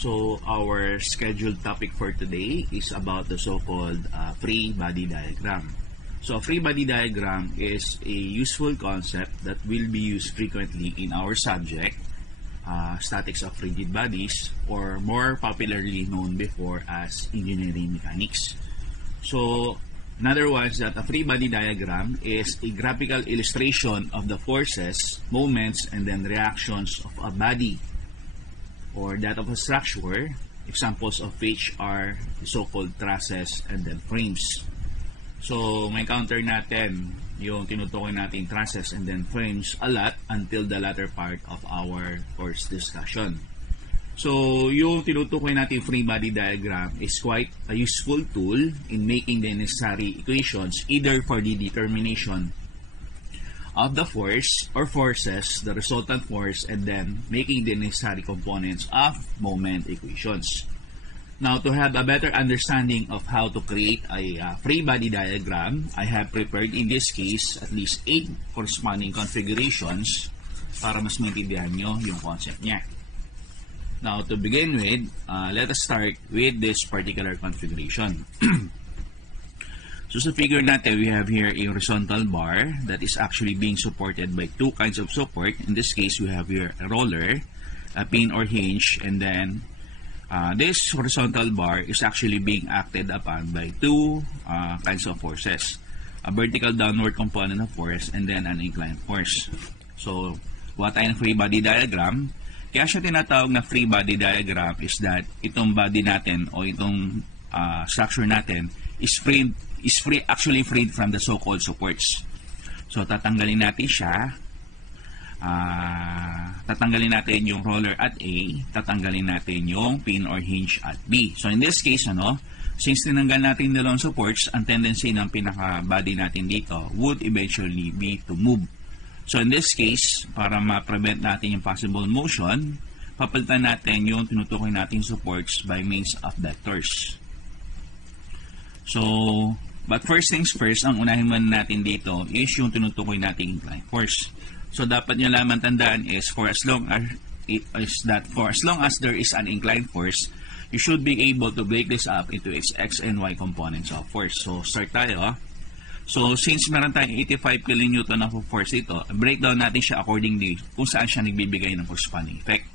So our scheduled topic for today is about the so-called free body diagram. So a free body diagram is a useful concept that will be used frequently in our subject, statics of rigid bodies, or more popularly known before as engineering mechanics. So in other words, that a free body diagram is a graphical illustration of the forces, moments, and then reactions of a body or that of a structure, examples of which are so-called trusses and then frames. So, may counter natin yung tinutukoy natin trusses and then frames a lot until the latter part of our course discussion. So, yung tinutukoy natin free body diagram is quite a useful tool in making the necessary equations either for the determination of the force or forces, the resultant force, and then making the necessary components of moment equations. Now, to have a better understanding of how to create a free body diagram, I have prepared in this case at least 8 corresponding configurations para mas maintindihan nyo yung concept niya. Now, to begin with, let us start with this particular configuration. So sa figure natin, we have here a horizontal bar that is actually being supported by 2 kinds of support. In this case, we have here a roller, a pin or hinge, and then this horizontal bar is actually being acted upon by 2 kinds of forces. A vertical downward component of force and then an inclined force. So, what ay ng free body diagram? Kaya siya tinatawag na free body diagram is that itong body natin o itong structure natin is actually freed from the so-called supports. So, tatanggalin natin siya. Tatanggalin natin yung roller at A. Tatanggalin natin yung pin or hinge at B. So, in this case, since tinanggal natin dalawang supports, ang tendency ng pinaka-body natin dito would eventually be to move. So, in this case, para ma-prevent natin yung possible motion, papalitan natin yung tinutukoy nating supports by means of vectors. So, but first things first, ang unahin muna natin dito is yung tinutukoy nating inclined force. So, dapat nyo lamang tandaan is for as long as there is an inclined force, you should be able to break this up into its x and y components of force. So, start tayo. So, since meron tayong 85 kN of force ito, breakdown natin siya accordingly kung saan siya nagbibigay ng corresponding effect.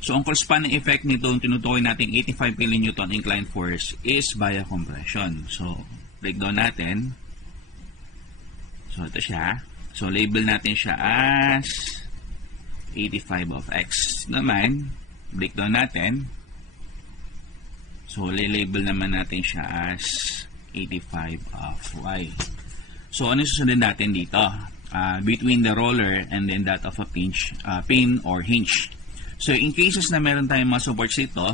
So, ang corresponding effect nito, tinutukoy natin 85 kN inclined force is via compression. So, breakdown natin. So, ito siya. So, label natin siya as 85 of x. Naman, breakdown natin. So, label naman natin siya as 85 of y. So, ano susunod natin dito? Between the roller and then that of a pin or hinge. So, in cases na meron tayong mga supports ito,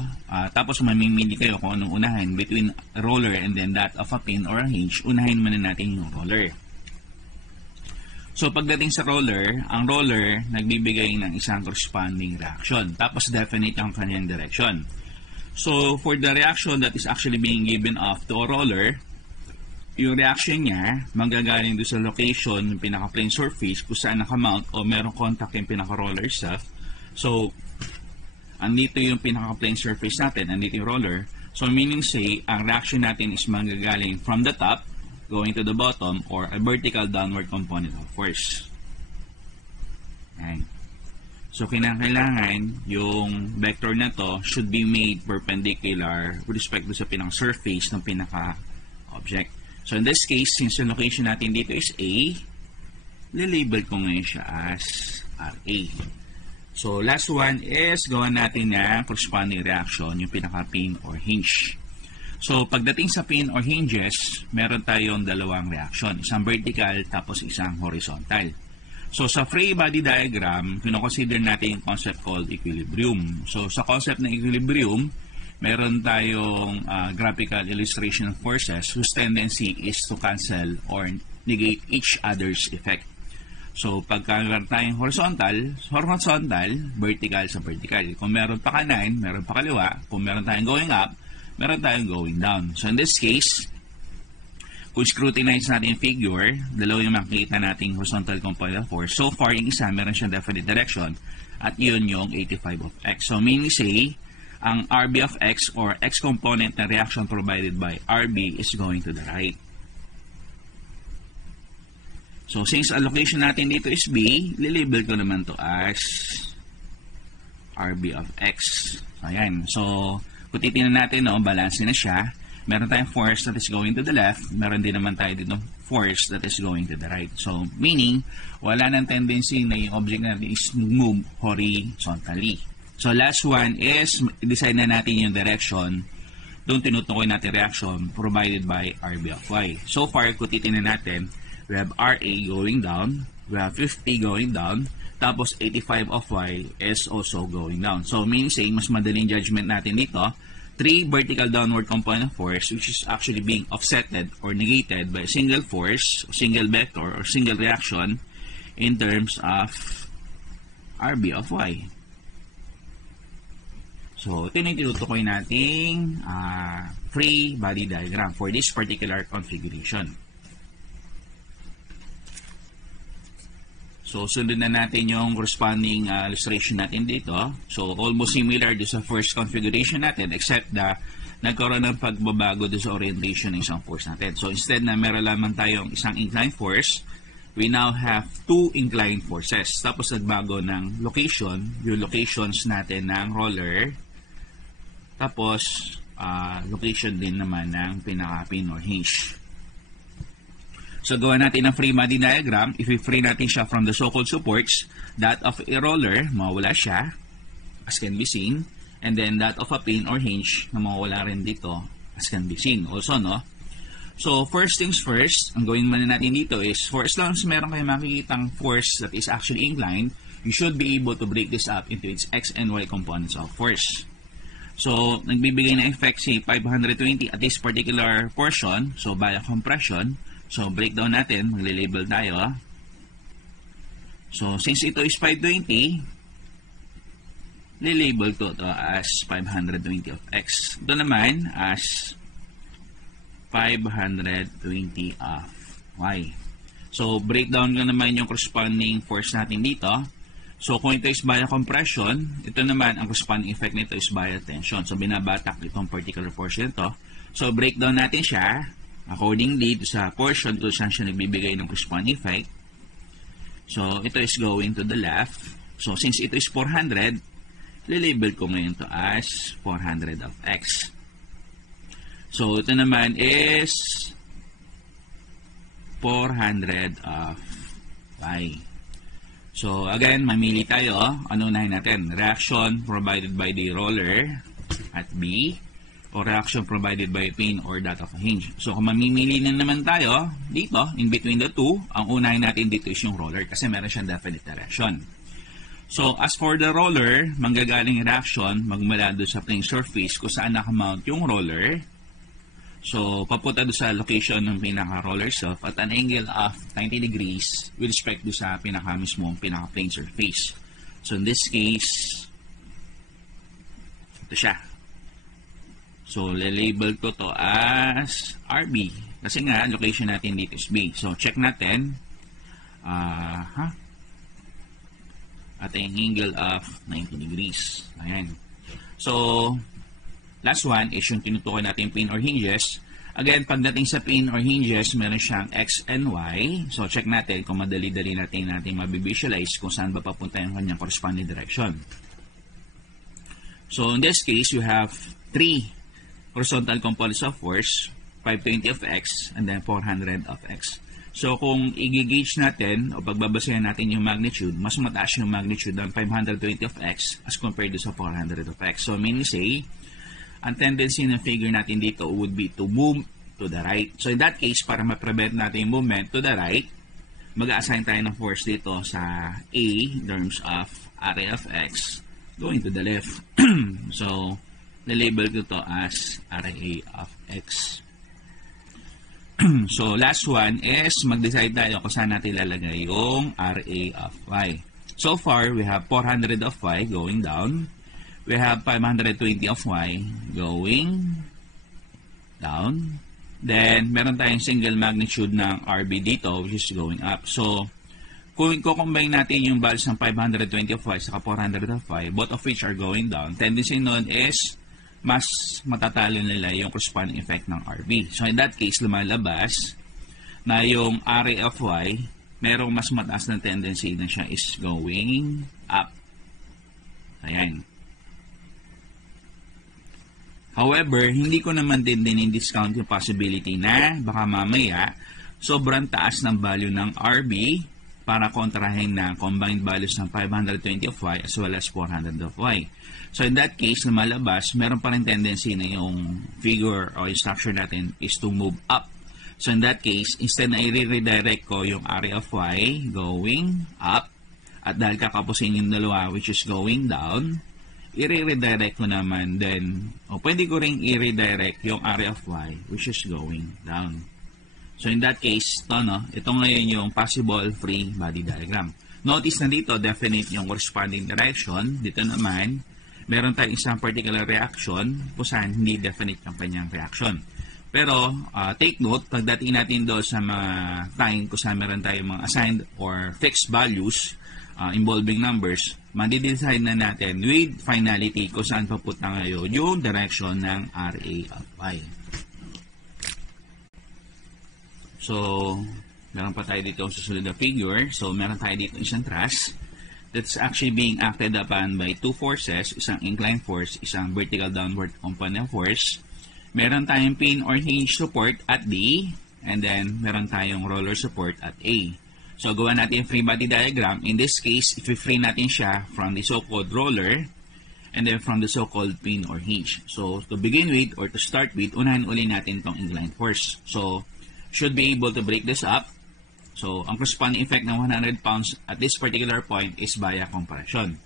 tapos mamimili kayo kung anong unahin between roller and then that of a pin or a hinge, unahin muna natin yung roller. So, pagdating sa roller, ang roller nagbibigay ng isang corresponding reaction. Tapos, definite ang kanyang direction. So, for the reaction that is actually being given off to a roller, yung reaction niya, manggagaling doon sa location ng pinaka-plane surface kung saan nakamount o merong contact yung pinaka-roller itself. So, andito yung pinaka-plane surface natin, andito yung roller. So, meaning say, ang reaction natin is manggagaling from the top, going to the bottom, or a vertical downward component of force. Ayan. So, kinakailangan yung vector na to should be made perpendicular with respect to sa pinaka-surface ng pinaka-object. So, in this case, since yung location natin dito is A, lilabel ko ngayon siya as RA. So, last one is gawa natin na corresponding reaction, yung pinaka-pin or hinge. So, pagdating sa pin or hinges, meron tayong dalawang reaction. Isang vertical, tapos isang horizontal. So, sa free body diagram, kino-consider natin yung concept called equilibrium. So, sa concept ng equilibrium, meron tayong graphical illustration of forces whose tendency is to cancel or negate each other's effect. So, pagka meron tayong horizontal, vertical sa vertical. Kung meron pa kanan, meron pa kaliwa. Kung meron tayong going up, meron tayong going down. So, in this case, kung scrutinize natin yung figure, dalawa yung makikita nating horizontal component of force. So far, yung isa, meron siyang definite direction. At yun yung 85 of x. So meaning say, ang RB of x or x component na reaction provided by RB is going to the right. So since allocation natin dito is B, lilabel ko naman to as RB of x. So ayan. So kung titignan natin, no, balance na siya. Meron tayong force that is going to the left. Meron din naman tayo dito force that is going to the right. So, meaning, wala nang tendency na yung object natin is move horizontally. So, last one is, decide na natin yung direction. Doon tinutukoy natin reaction provided by RB of y. So far, kung titignan natin, we have RA going down, we have 50 going down, tapos 85 of y is also going down. So, meaning saying, mas madaling judgment natin dito, 3 vertical downward component force, which is actually being offsetted or negated by a single force, single vector, or single reaction in terms of RB of y. So, ito yung tinutukoy nating free body diagram for this particular configuration. So, sunod na natin yung corresponding illustration natin dito. So, almost similar do sa first configuration natin except na nagkaroon ng pagbabago do sa orientation ng isang force natin. So, instead na meron lamang tayong isang inclined force, we now have 2 inclined forces. Tapos, nagbago ng location, yung locations natin ng roller. Tapos, location din naman ng pinaka-pin or hinge. So, gawa natin ang free body diagram. If we free natin siya from the so-called supports, that of a roller, mawala siya, as can be seen. And then, that of a pin or hinge, na mawala rin dito, as can be seen also, no? So, first things first, ang gawin muna natin dito is, for as long as meron kayo makikitang force that is actually inclined, you should be able to break this up into its x and y components of force. So, nagbibigay ng effect si 520 at this particular portion, so via compression. So, breakdown natin, magle-label tayo. So, since ito is 520, li-label ko ito as 520 of x. Ito naman as 520 of y. So, breakdown ko naman yung corresponding force natin dito. So, kung ito is via compression, ito naman, ang corresponding effect nito is via tension. So, binabatak itong particular portion ito. So, breakdown natin siya accordingly sa portion kung saan siya nagbibigay ng corresponding effect. So, ito is going to the left. So, since ito is 400, li-label ko ngayon to as 400 of x. So, ito naman is 400 of y. So, again, mamili tayo. Ano unahin natin? Reaction provided by the roller at B, o reaction provided by a pin or that of a hinge. So, kung mamimili na naman tayo dito, in between the two, ang unahin natin dito is yung roller kasi meron siyang definite direction. So, as for the roller, manggagaling reaction magmula doon sa plane surface kung saan nakamount yung roller. So, papunta doon sa location ng pinaka-roller self at an angle of 90 degrees with respect doon sa pinaka-mismong pinaka-plane surface. So, in this case, ito siya. So, label ko to as RB. Kasi nga, location natin dito is B. So, check natin. At ang angle of 90 degrees. Ayan. So, last one is yung tinutukoy natin pin or hinges. Again, pagdating sa pin or hinges, meron siyang X and Y. So, check natin kung madali-dali natin mabivisualize kung saan ba papunta yung kanyang corresponding direction. So, in this case, you have 3 horizontal components of force, 520 of x, and then 400 of x. So, kung i-gauge natin o pagbabasayan natin yung magnitude, mas mataas yung magnitude ng 520 of x as compared to sa 400 of x. So, meaning say, ang tendency ng figure natin dito would be to move to the right. So, in that case, para ma-prevent natin yung movement to the right, mag-assign tayo ng force dito sa A in terms of area of x going to the left. So, na-label ko to as area of x. So, last one is mag-decide tayo kung saan natin ilalagay yung RA of y. So far, we have 400 of y going down. We have 520 of y going down. Then, meron tayong single magnitude ng RB dito which is going up. So, kung i-combine natin yung values ng 520 of y sa 400 of y, both of which are going down, tendency nun is mas matatalo nila yung corresponding effect ng RB. So in that case, lumalabas na yung RA of y, merong mas mataas na tendency na siya is going up. Ayan. However, hindi ko naman din discount yung possibility na baka mamaya sobrang taas ng value ng RB para kontrahin na combined values ng 520 of y as well as 400 of y. So in that case, lumalabas, meron pa rin tendency na yung figure o yung structure natin is to move up. So in that case, instead na i-redirect ko yung area of y going up, at dahil kakapusin yung dalawa which is going down, i-redirect ko naman then, o pwede ko rin i-redirect yung area of y which is going down. So in that case, ito ngayon yung possible free body diagram. Notice na dito, definite yung corresponding direction. Dito naman, meron tayong isang particular reaction kung saan hindi definite ang kanyang reaction. Pero, take note, pagdating natin doon sa mga time kung saan meron tayong mga assigned or fixed values involving numbers, madi-decide na natin with finality kung saan papunta ngayon yung direction ng RA of y. So, meron pa tayo dito sa susunod na figure. So, meron tayo dito isang truss that's actually being acted upon by two forces, isang inclined force, isang vertical downward component force. Meron tayong pin or hinge support at D, and then meron tayong roller support at A. So, gawa natin yung free body diagram. In this case, if we free natin siya from the so-called roller and then from the so-called pin or hinge. So, to begin with or to start with, unahin uli natin itong inclined force. So, should be able to break this up. So, ang corresponding effect ng 100 pounds at this particular point is via compression.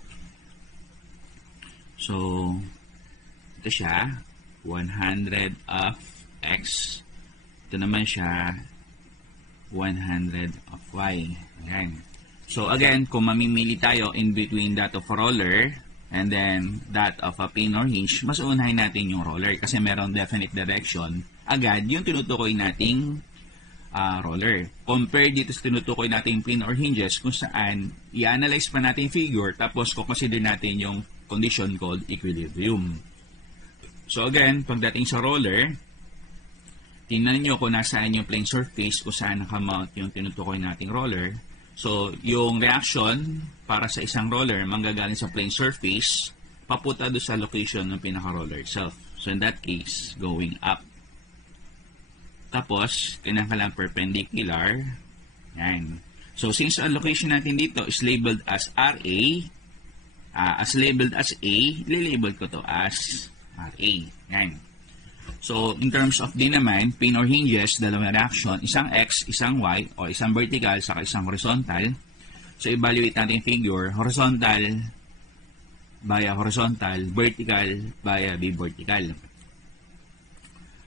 So, ito siya, 100 of x. Ito naman siya, 100 of y. Ayan. So, again, kung mamimili tayo in between that of a roller and then that of a pin or hinge, mas unahin natin yung roller kasi meron definite direction. Agad, yung tinutukoy nating roller. Compare dito sa tinutukoy natin pin or hinges kung saan i-analyze pa natin yung figure tapos consider natin yung condition called equilibrium. So again, pagdating sa roller, tingnan nyo kung nasaan yung plane surface kung saan nakamount yung tinutukoy nating roller. So yung reaction para sa isang roller manggagaling sa plane surface papunta doon sa location ng pinaka-roller itself. So in that case, going up. Tapos, kinakalang perpendicular. Yan. So, since ang location natin dito is labeled as RA, as labeled as A, ililabel ko to as RA. Yan. So, in terms of din naman, pin or hinges, dalawang reaction, isang X, isang Y, o isang vertical, saka isang horizontal. So, evaluate natin yung figure, horizontal via horizontal, vertical via vertical.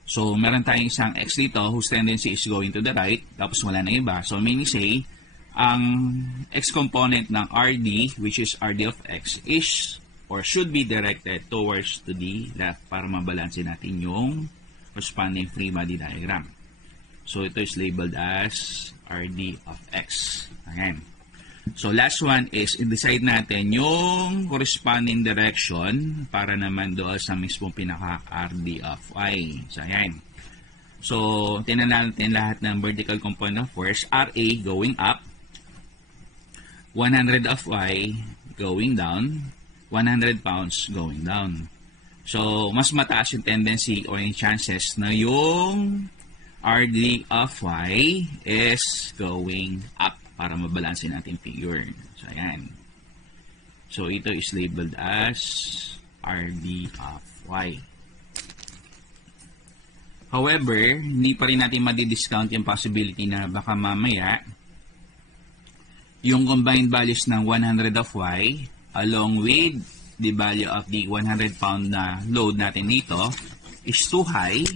So, meron tayong isang X dito whose tendency is going to the right, tapos wala na iba. So, meaning say, ang X component ng RD, which is RD of X, is or should be directed towards to the left para mabalansin natin yung corresponding free body diagram. So, ito is labeled as RD of X. Ayan. So, last one is i-decide natin yung corresponding direction para naman doon sa mismong pinaka-RD of Y. So, ayan. So, tinan natin lahat ng vertical component of force. RA going up, 100 of Y going down, 100 pounds going down. So, mas mataas yung tendency o yung chances na yung RD of Y is going up para mabalansin natin figure. So, ayan. So, ito is labeled as RD of Y. However, hindi pa rin natin madi-discount yung possibility na baka mamaya yung combined values ng 100 of Y along with the value of the 100 pound na load natin dito is too high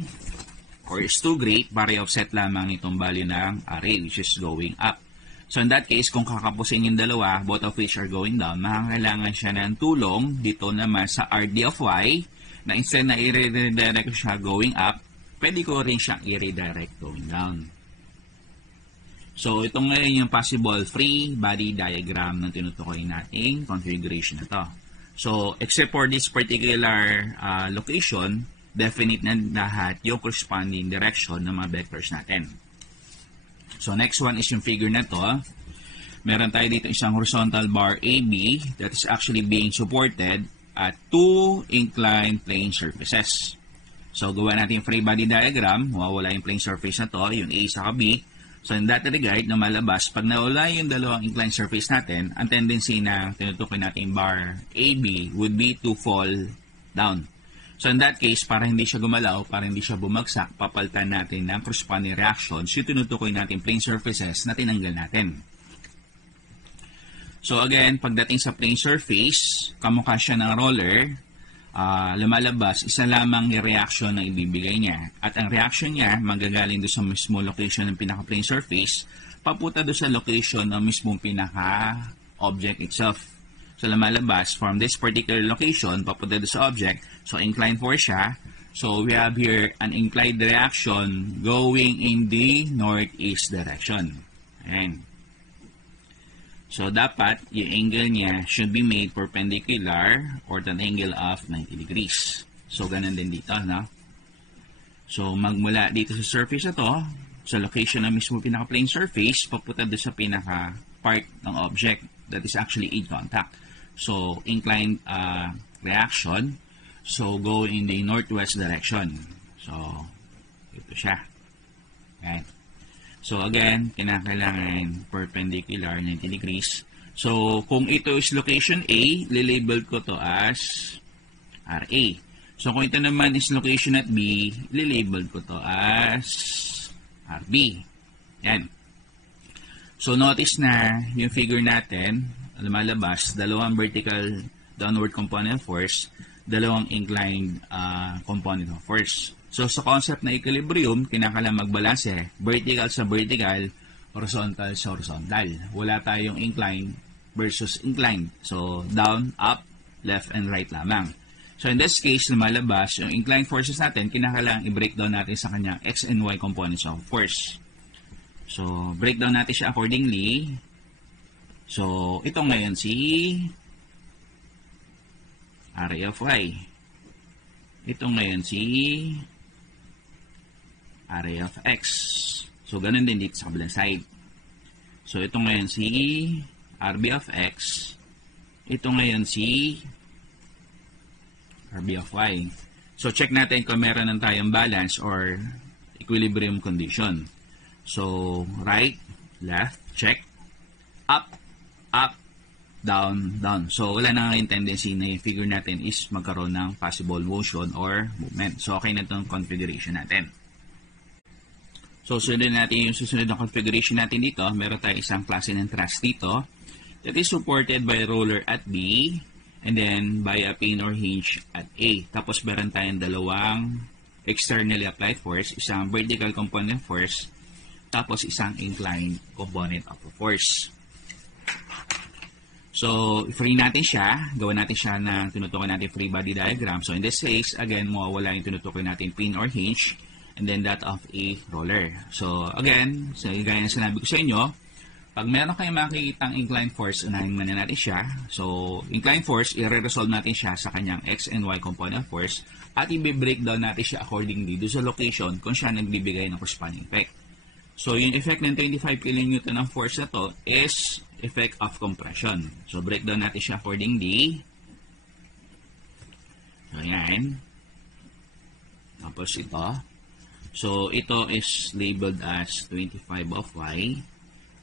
or is too great para i-offset lamang itong value ng array which is going up. So in that case, kung kakapusin yung dalawa, both of which are going down, makakailangan siya ng tulong dito naman sa RD of Y na instead na i-redirect siya going up, pwede ko rin siyang i-redirect going down. So, ito ngayon yung possible free body diagram na tinutukoy nating configuration na to. So, except for this particular location, definite na lahat yung corresponding direction ng mga vectors natin. So, next one is yung figure na to. Meron tayo dito isang horizontal bar AB that is actually being supported at two inclined plane surfaces. So, gawa natin yung free body diagram. Mawawala yung plane surface na to, yung A sa B. So, in that regard, na malabas, pag nawala yung dalawang inclined surface natin, ang tendency na tinutukoy natin bar AB would be to fall down. So, in that case, para hindi siya gumalaw, para hindi siya bumagsak, papalitan natin ng corresponding reactions yung tinutukoy natin plane surfaces na tinanggal natin. So, again, pagdating sa plane surface, kamukha siya ng roller, lumalabas, isa lamang yung reaction na ibibigay niya. At ang reaction niya, manggagaling doon sa mismo location ng pinaka-plane surface, papunta doon sa location ng mismong pinaka-object itself. So, lumalabas from this particular location, papunta doon sa object. So, inclined force siya. So, we have here an inclined reaction going in the northeast direction. Ayan. So, dapat, yung angle niya should be made perpendicular or an angle of 90 degrees. So, ganun din dito, no? So, magmula dito sa surface na to, sa location na mismo pinaka-plane surface, papunta doon sa pinaka-part ng object that is actually in contact. So, inclined reaction. So, go in the northwest direction. So, ito siya. Okay. So, again, kinakailangan perpendicular 90 degrees. So, kung ito is location A, lilabel ko to as RA. So, kung ito naman is location at B, lilabel ko to as RB. Yan. So, notice na yung figure natin, lumalabas, dalawang vertical downward component of force, dalawang inclined component of force. So, sa concept na equilibrium, kinakailangan magbalanse, vertical sa vertical, horizontal sa horizontal. Wala tayong inclined versus inclined. So, down, up, left, and right lamang. So, in this case, lumalabas, yung inclined forces natin, kinakailangan i-breakdown natin sa kanyang X and Y components of force. So, breakdown natin siya accordingly. So, ito ngayon si area of Y. Ito ngayon si area of X. So, ganun din dito sa kabilang side. So, ito ngayon si RB of X. Ito ngayon si RB of Y. So, check natin kung meron ng tayong balance or equilibrium condition. So, right, left, check. Up, up, down, down. So, wala na yung tendency na yung figure natin is magkaroon ng possible motion or movement. So, okay na itong configuration natin. So, sunod natin yung susunod na configuration natin dito. Meron tayo isang klase ng truss dito that is supported by a roller at B and then by a pin or hinge at A. Tapos, meron tayong dalawang externally applied force, isang vertical component force, tapos isang inclined component of a force. So, free natin siya. Gawin natin siya na tinutukoy natin free body diagram. So, in this case, again, mawawala yung tinutukoy natin pin or hinge and then that of a roller. So, again, so, gaya na sinabi ko sa inyo, pag meron kayong makikita ang inclined force, unahin muna natin siya. So, inclined force, i-resolve natin siya sa kanyang X and Y component force at i-breakdown natin siya accordingly doon sa location kung siya nagbibigay ng corresponding effect. So, yung effect ng 25 kN ng force na to is effect of compression. So, breakdown natin siya accordingly. So, yan. Tapos ito. So, ito is labeled as 25 of Y.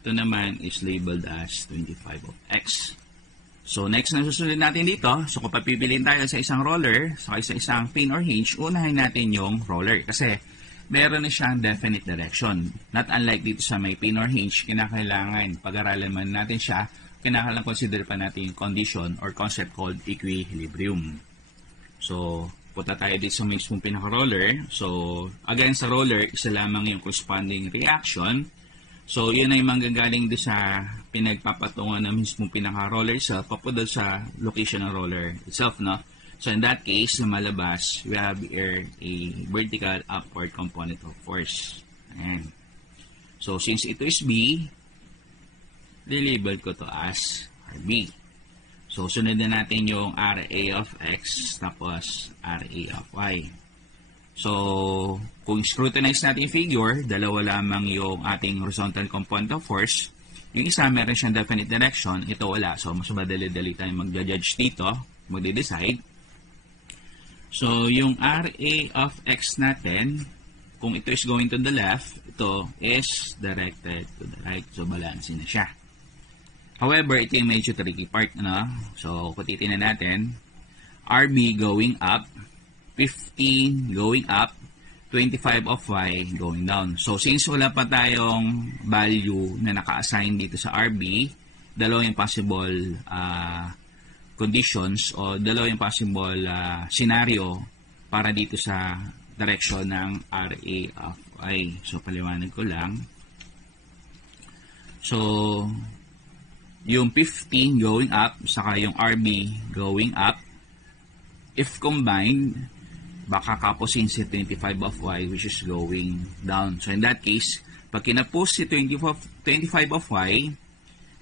Ito naman is labeled as 25 of X. So, next na susunod natin dito. So, kung papipiliin tayo sa isang roller, sa isang pin or hinge, unahin natin yung roller. Kasi, meron na siyang definite direction. Not unlike dito sa may pin or hinge, kinakailangan, pag-aralan man natin siya, kinakailangan consider pa natin yung condition or concept called equilibrium. So, punta tayo dito sa mismong pinaka-roller. So, again sa roller, isa lamang yung corresponding reaction. So, yun ay manggagaling doon sa pinagpapatungan ng mismong pinaka-roller itself, papunta sa location ng roller itself, no? So, in that case, lumalabas, we have here a vertical upward component of force. Ayan. So, since ito is B, lilabel ko to as RB. So, sunod na natin yung RA of X tapos RA of Y. So, kung scrutinize natin yung figure, dalawa lamang yung ating horizontal component of force. Yung isa, meron siyang definite direction. Ito wala. So, mas madali-dali tayo mag-judge dito, mag-decide. So, yung RA of X natin, kung ito is going to the left, ito is directed to the right. So, balansin na siya. However, ito yung medyo tricky part. Ano? So, kung titignan natin, RB going up, 15 going up, 25 of Y going down. So, since wala pa tayong value na naka-assign dito sa RB, dalawang possible conditions o dalawang possible scenario para dito sa direction ng RA of Y. So, paliwanag ko lang. So, yung 15 going up, saka yung RB going up, if combined, baka kapusin si 25 of Y which is going down. So, in that case, pag kinapos si 25 of Y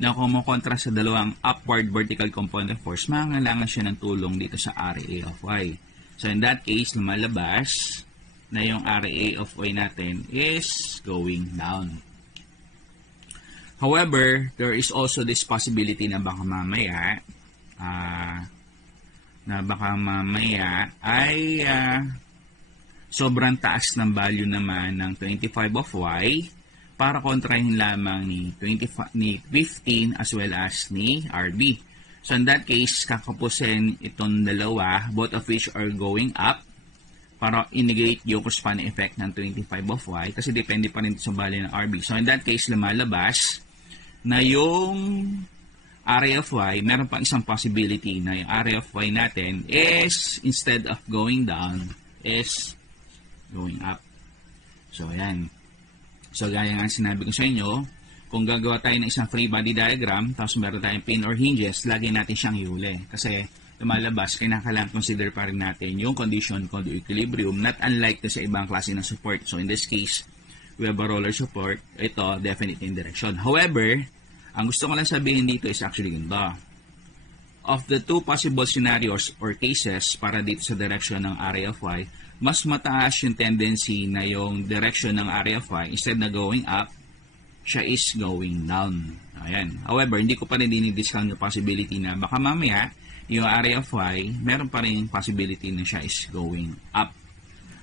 na kumukontra sa dalawang upward vertical component of force, mangangailangan siya ng tulong dito sa RA of Y. So, in that case, lumalabas na yung RA of Y natin is going down. However, there is also this possibility na baka mamaya ay sobrang taas ng value naman ng 25 of Y para kontrahin lamang ni 15 as well as ni RB. So in that case, kakapusin itong dalawa, both of which are going up para i-negate yung corresponding effect ng 25 of Y kasi depende pa rin sa value ng RB. So in that case, lumalabas na yung area of Y, meron pang isang possibility na yung area of Y natin is, instead of going down, is going up. So, ayan. So, gaya nga sinabi ko sa inyo, kung gagawa tayo ng isang free body diagram, tapos meron tayong pin or hinges, lagi natin siyang ihuli. Kasi, lumalabas, kinakailangan consider pa rin natin yung condition called equilibrium, not unlike sa ibang klase ng support. So, in this case, we have a roller support. Ito, definite in direction. However, ang gusto ko lang sabihin dito is actually ganito. Of the two possible scenarios or cases para dito sa direction ng area of Y, mas mataas yung tendency na yung direction ng area of Y, instead na going up, siya is going down. Ayan. However, hindi ko pa rin dinidiscount yung possibility na baka mamaya, yung area of Y, meron pa rin possibility na siya is going up.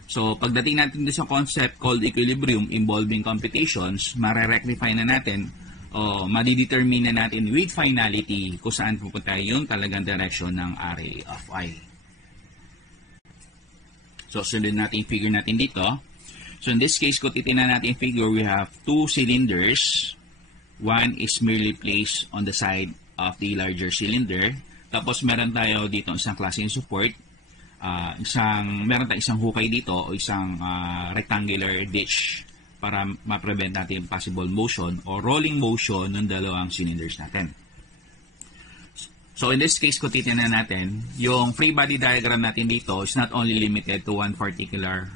So, pagdating natin sa concept called equilibrium involving computations, mare-rectify na natin o madidetermine na natin with finality kung saan pupunta yung talagang direction ng area of Y. So, sunod natin yung figure natin dito. So, in this case, kung titignan natin yung figure, we have two cylinders. One is merely placed on the side of the larger cylinder. Tapos, meron tayo dito isang klase ng support. Meron tayong isang hukay dito o isang rectangular ditch para ma-prevent natin yung possible motion o rolling motion ng dalawang cylinders natin. So, in this case, kung titignan natin, yung free body diagram natin dito is not only limited to one particular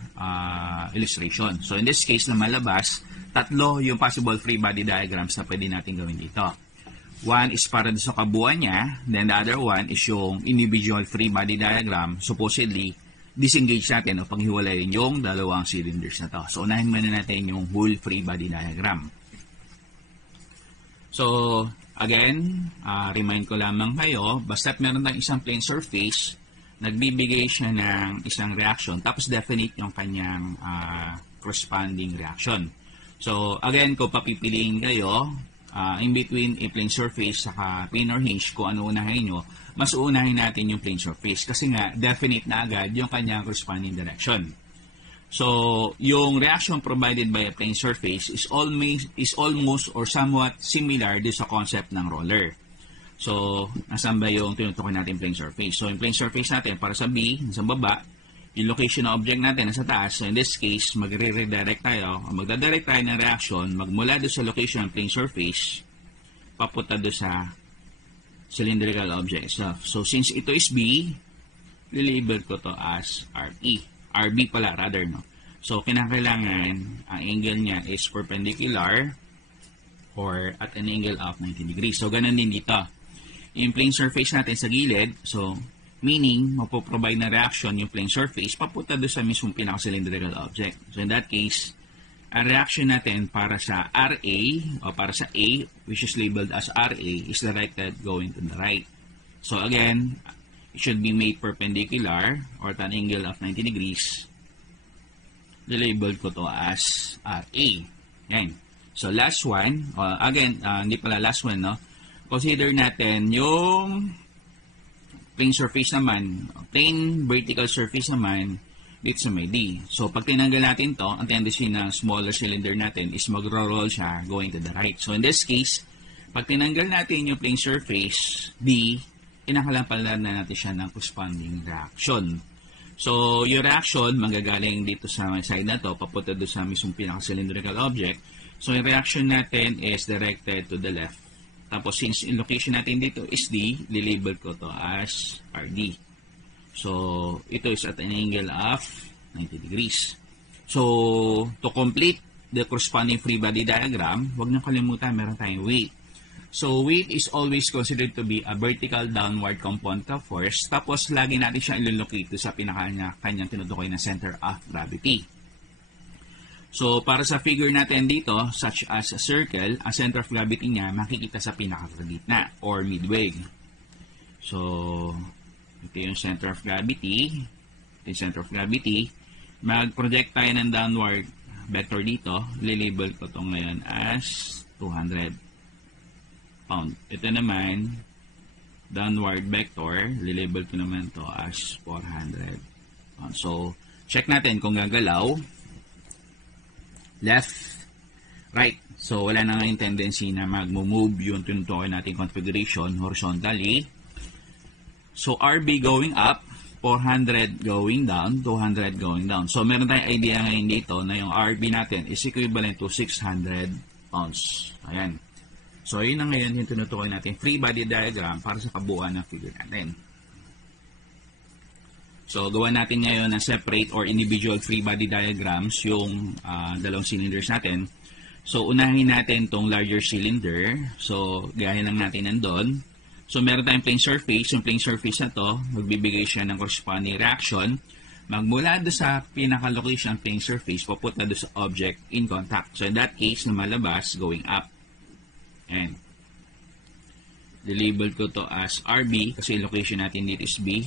illustration. So, in this case, na malabas, tatlo yung possible free body diagrams na pwede natin gawin dito. One is para sa kabuuan niya, then the other one is yung individual free body diagram, supposedly, disengage natin o paghiwalayin yung dalawang cylinders na to. So, unahin muna natin yung whole free body diagram. So, again, remind ko lamang kayo, basta't meron tayong isang plane surface, nagbibigay siya ng isang reaction, tapos definite yung kanyang corresponding reaction. So, again, kung papipiliin kayo, in between a plane surface saka pin or hinge, kung ano unahin nyo, mas uunahin natin yung plane surface kasi nga definite na agad yung kanyang corresponding direction. So, yung reaction provided by a plane surface is almost or somewhat similar din sa concept ng roller. So, nasan ba yung tinutukoy natin plane surface? So, yung plane surface natin para sa B, sa baba, yung location ng object natin nasa taas. So, in this case, magre-redirect tayo. Magdadirect tayo ng reaction magmula doon sa location ng plane surface papunta doon sa cylindrical object itself. So, since ito is B, lilabel ko to as RE. RB pala, rather, no? So, kinakailangan, ang angle niya is perpendicular or at an angle of 90 degrees. So, ganun din dito. Yung plane surface natin sa gilid, so, meaning, mapoprovide na reaction yung plane surface papunta doon sa mismong pinaka-cylindrical object. So, in that case, ang reaction natin para sa RA o para sa A, which is labeled as RA, is directed going to the right. So, again, it should be made perpendicular or at an angle of 90 degrees. Label ko to as RA. Yan. So, last one, again, hindi pala last one, no? Consider natin yung plane surface naman, plane vertical surface naman dito sa may D. So, pag tinanggal natin to, ang tendency ng smaller cylinder natin is magro-roll siya going to the right. So, in this case, pag tinanggal natin yung plane surface D, kinakalampalan na natin siya ng corresponding reaction. So, yung reaction, manggagaling dito sa side na to, papunta doon sa mismong pinaka-cylindrical object. So, yung reaction natin is directed to the left. Tapos, since yung location natin dito is D, lilabel ko to as RD. So, ito is at an angle of 90 degrees. So, to complete the corresponding free body diagram, huwag niyong kalimutan, meron tayong weight. So, weight is always considered to be a vertical downward component of force. Tapos, lagi natin siyang ilolocate sa kanyang tinutukoy na center of gravity. So, para sa figure natin dito, such as a circle, ang center of gravity niya makikita sa pinakagitna or midway. So, ito yung center of gravity. Ito yung center of gravity. Mag-project tayo ng downward vector dito. Lilabel ko ito ngayon as 200 pound. Ito naman, downward vector, lilabel ko naman to as 400 pound. So, check natin kung gagalaw. Left, right. So, wala na ngayon tendency na mag-move yung tinutukoy natin configuration horizontally. So, RB going up, 400 going down, 200 going down. So, meron tayong idea ngayon dito na yung RB natin is equivalent to 600 pounds. Ayan. So, yun na ngayon yung tinutukoy natin free body diagram para sa kabuuan ng figure natin. So, gawa natin ngayon ng separate or individual free body diagrams yung dalawang cylinders natin. So, unahin natin tong larger cylinder. So, gaya lang natin nandun. So, meron tayong plane surface. Yung plane surface na to, magbibigay siya ng corresponding reaction. Magmula doon sa pinaka-location ng plane surface, papunta doon sa object in contact. So, in that case, lumalabas going up. And the-label ko to as RB kasi location natin dito is B.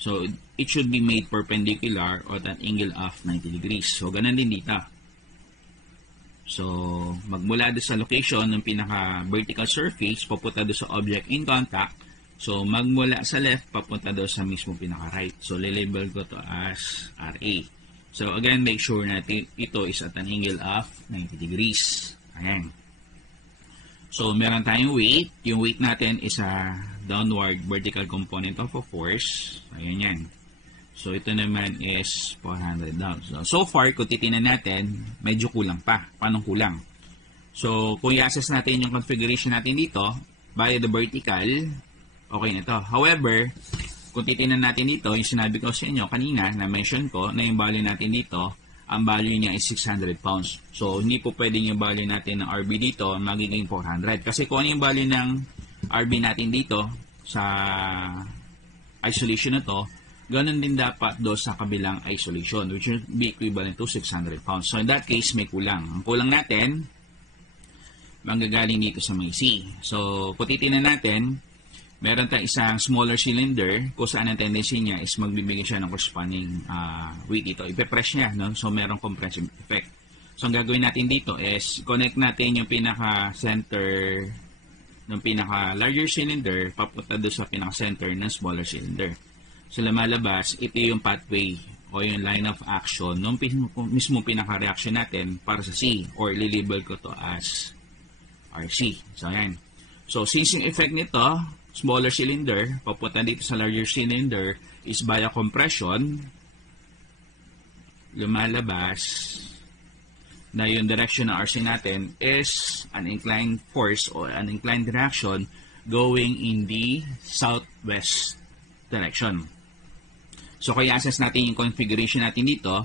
So, it should be made perpendicular or at an angle of 90 degrees. So, ganun din dito. So, magmula doon sa location ng pinaka-vertical surface, papunta doon sa object in contact. So, magmula sa left, papunta doon sa mismo pinaka-right. So, lilabel ko to as RA. So, again, make sure natin ito is at an angle of 90 degrees. Ayan. So, meron tayong weight. Yung weight natin is a downward vertical component of a force. Ayan yan. So, ito naman is 400 down. So far, kung titinan natin, medyo kulang pa. Paano kulang? So, kung i-assess natin yung configuration natin dito, via the vertical, okay na ito. However, kung titinan natin dito, yung sinabi ko sa inyo kanina, na-mention ko, na yung value natin dito, ang value niya is 600 pounds. So, hindi po pwedeng yung value natin ng RB dito magiging 400. Kasi kung ano yung value ng RB natin dito sa isolation na to, ganun din dapat do sa kabilang isolation, which would be equivalent to 600 pounds. So, in that case, may kulang. Ang kulang natin, manggagaling dito sa may C. So, kung titinan natin, meron tayong isang smaller cylinder kung saan ang tendency niya is magbibigay siya ng corresponding weight dito. Ipe-press niya, no? So, merong compression effect. So, ang gagawin natin dito is connect natin yung pinaka-center ng pinaka-larger cylinder papunta doon sa pinaka-center ng smaller cylinder. So, lumalabas, ito yung pathway o yung line of action ng mismo pinaka-reaction natin para sa C or lilabel ko to as RC. So, ayan. So, since yung effect nito, smaller cylinder, papunta dito sa larger cylinder is via compression, lumalabas na yung direction ng RC natin is an inclined force or an inclined direction going in the southwest direction. So, kaya assess natin yung configuration natin dito,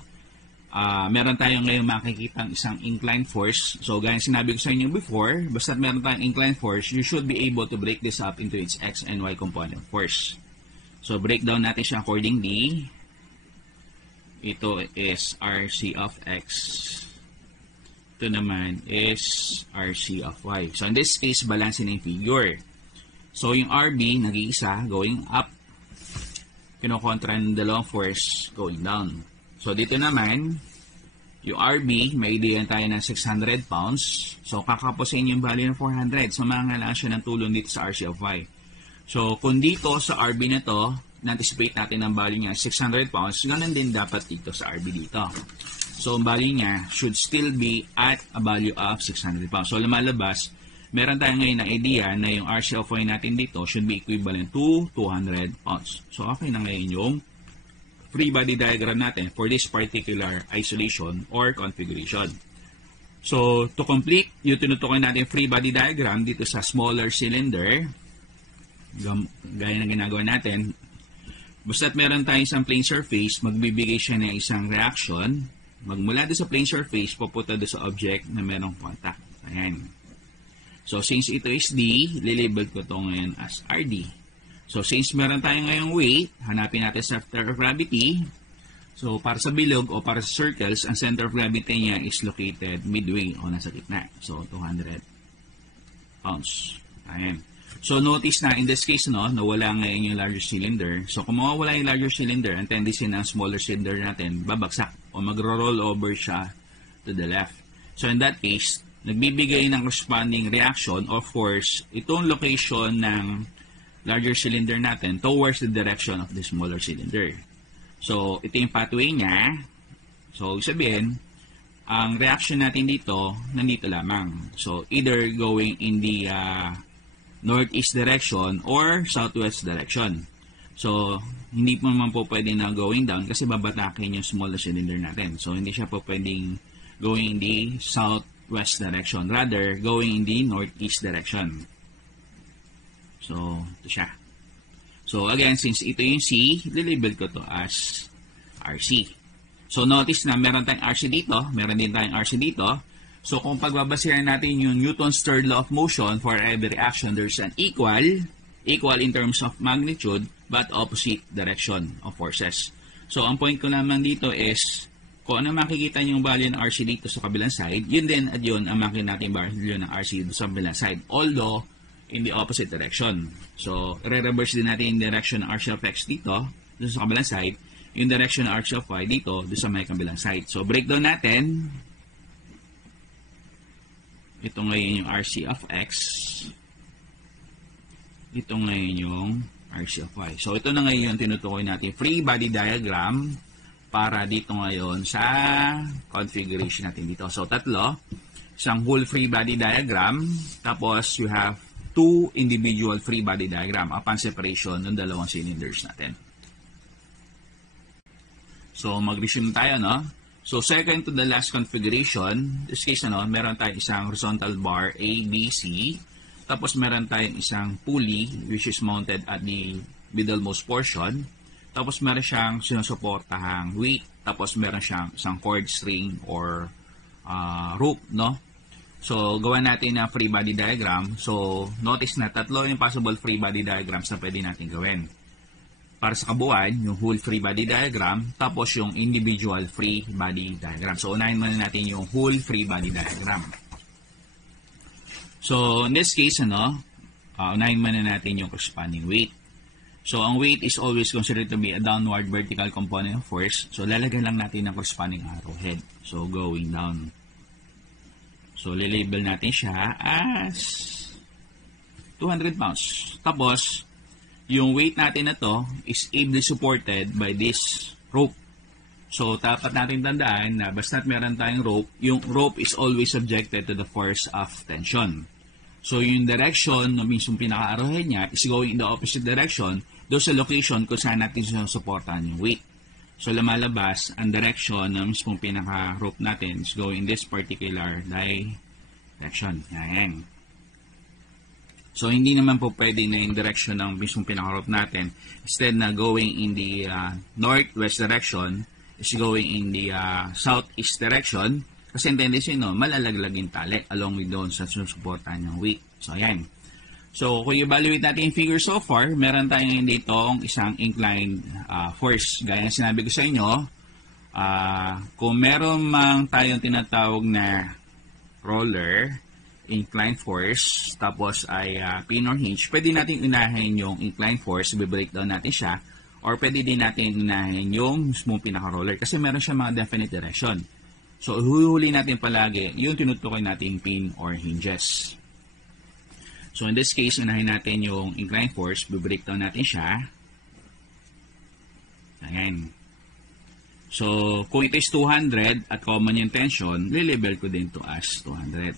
meron tayong ngayon makikita isang inclined force. So, gaya sinabi ko sa inyo before, basta meron tayong inclined force, you should be able to break this up into its x and y component force. So, breakdown natin siya accordingly. Ito is RC of x. Ito naman is RC of y. So, in this case, balance na yung figure. So, yung RB, nag-iisa, going up. Kinokontra ng dalawang force, going down. So, dito naman, yung RB, may idea tayo ng 600 pounds. So, kakapusin yung value ng 400. So, mangangailangan siya ng tulong dito sa RC of y. So, kung dito sa RB na to, na-anticipate natin ang value niya 600 pounds, ganun din dapat dito sa RB dito. So, ang value niya should still be at a value of 600 pounds. So, lumalabas, meron tayo ngayon na idea na yung RC of y natin dito should be equivalent to 200 pounds. So, okay na ngayon yung free body diagram natin for this particular isolation or configuration. So, to complete, yung tinutukoy natin free body diagram dito sa smaller cylinder, gaya ng ginagawa natin, basta't meron tayong isang plane surface, magbibigay siya ng isang reaction, magmula doon sa plane surface, papunta doon sa object na merong contact. Ayan. So, since ito is D, lilabel ko ito ngayon as RD. So, since meron tayo ngayong weight, hanapin natin sa center of gravity. So, para sa bilog o para sa circles, ang center of gravity niya is located midway o nasa gitna. So, 200 pounds. Ayan. So, notice na in this case, no, nawala ngayon yung larger cylinder. So, kung mawawala yung larger cylinder, ang tendency ng smaller cylinder natin, babagsak o magro-roll over siya to the left. So, in that case, nagbibigay ng corresponding reaction or force itong location ng larger cylinder natin towards the direction of the smaller cylinder. So, ito yung pathway niya. So, sabihin, ang reaction natin dito, nandito lamang. So, either going in the northeast direction or southwest direction. So, hindi po naman po pwede na going down kasi babatakin yung smaller cylinder natin. So, hindi siya po pwedeng going in the southwest direction. Rather, going in the northeast direction. So, ito siya. So, again, since ito yung C, lilabel ko to as RC. So, notice na meron tayong RC dito, meron din tayong RC dito. So, kung pagbabasihan natin yung Newton's third law of motion, for every reaction, there's an equal in terms of magnitude, but opposite direction of forces. So, ang point ko naman dito is, kung ano makikita yung value ng RC dito sa kabilang side, yun din at yun ang makikita natin value ng RC dito sa kabilang side. Although, in the opposite direction. So, re-reverse din natin yung direction ng RC of X dito sa kabilang side, yung direction ng RC of Y dito sa may kabilang side. So, breakdown natin. Ito ngayon yung RC of X. Ito ngayon yung RC of Y. So, ito na ngayon yung tinutukoy natin free body diagram para dito ngayon sa configuration natin dito. So, tatlo. Isang whole free body diagram. Tapos, you have two individual free body diagram upon separation ng dalawang cylinders natin. So, mag-resume tayo, no? So, second to the last configuration, this case, ano, meron tayong isang horizontal bar A, B, C. Tapos, meron tayong isang pulley which is mounted at the middlemost portion. Tapos, meron siyang sinusuportahang weight. Tapos, meron siyang isang cord string or rope, no? So, gawa natin na free body diagram. So, notice na tatlo yung possible free body diagrams na pwede natin gawin. Para sa kabuuan, yung whole free body diagram, tapos yung individual free body diagram. So, unahin muna natin yung whole free body diagram. So, in this case, unahin muna natin yung corresponding weight. So, ang weight is always considered to be a downward vertical component of force. So, lalagyan lang natin ng corresponding arrowhead. So, going down. So, lilabel natin siya as 200 pounds. Tapos, yung weight natin na to is ably supported by this rope. So, dapat natin tandaan na basta't meron tayong rope, yung rope is always subjected to the force of tension. So, yung direction na mismong pinaka-arrowhead niya is going in the opposite direction doon sa location kung saan natin sinusuportahan yung weight. So, lumalabas, ang direction na mismong pinaka-rope natin is going in this particular direction. Ayan. So, hindi naman po pwede na yung direction ng mismong pinaka-rope natin. Instead na going in the northwest direction, is going in the southeast direction. Kasi ang tendency, no, malalaglag yung tali along with doon sa susuportahan ng weight. So, ayan. So, kung i-evaluate natin yung figure so far, meron tayo ngayon ditong isang inclined force. Gaya ng sinabi ko sa inyo, kung meron mang tayong tinatawag na roller, inclined force, tapos ay pin or hinge, pwede natin unahin yung inclined force, i-breakdown natin siya, or pwede din natin unahin yung mismong pinaka-roller kasi meron siya mga definite direction. So, huhuli natin palagi yung tinutukoy nating pin or hinges. So, in this case, unahin natin yung inclined force, i-breakdown natin siya. Ayan. So, kung ito is 200 at common yung tension, lilabel ko din to as 200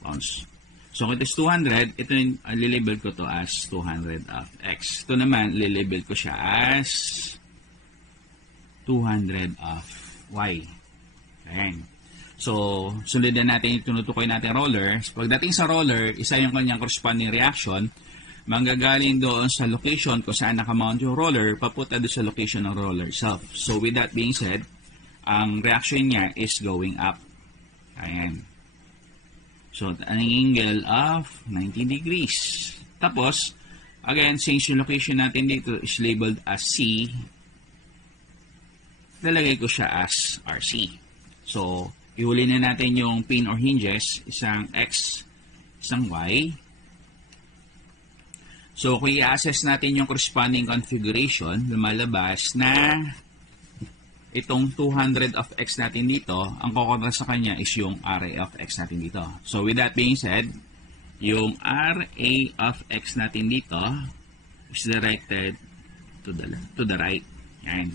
pounds. So, kung ito is 200, ito yung lilabel ko to as 200 of x. Ito naman, lilabel ko siya as 200 of y. Ayan. So, sundan natin yung tinutukoy natin roller. Pagdating sa roller, isa yung kanyang corresponding reaction, manggagaling doon sa location kung saan nakamount yung roller, papunta doon sa location ng roller itself. So, with that being said, ang reaction niya is going up. Ayan. So, an angle of 90 degrees. Tapos, again, since yung location natin dito is labeled as C, lalagay ko siya as RC. So, ihuli na natin yung pin or hinges, isang X, isang Y. So, kung i-assess natin yung corresponding configuration, lumalabas na itong 200 of X natin dito, ang kukontra sa kanya is yung RA of X natin dito. So, with that being said, yung RA of X natin dito is directed to the right. Yan.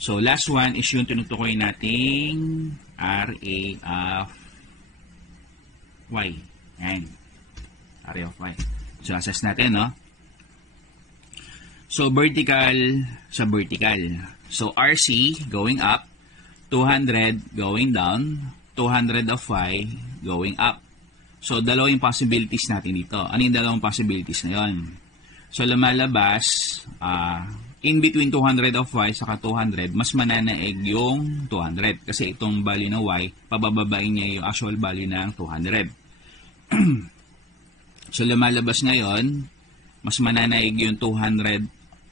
So, last one is yung tinutukoy nating RA of Y. Yan. RA of Y. So, assess natin, no? So, vertical sa vertical. So, RC going up, 200 going down, 200 of Y going up. So, dalawang possibilities natin dito. Ano yung dalawang possibilities na yun? So, lumalabas, in between 200 of Y saka 200, mas mananaig yung 200. Kasi itong value ng Y, pabababain niya yung actual value ng 200. So, lumalabas ngayon, mas mananaig yung 200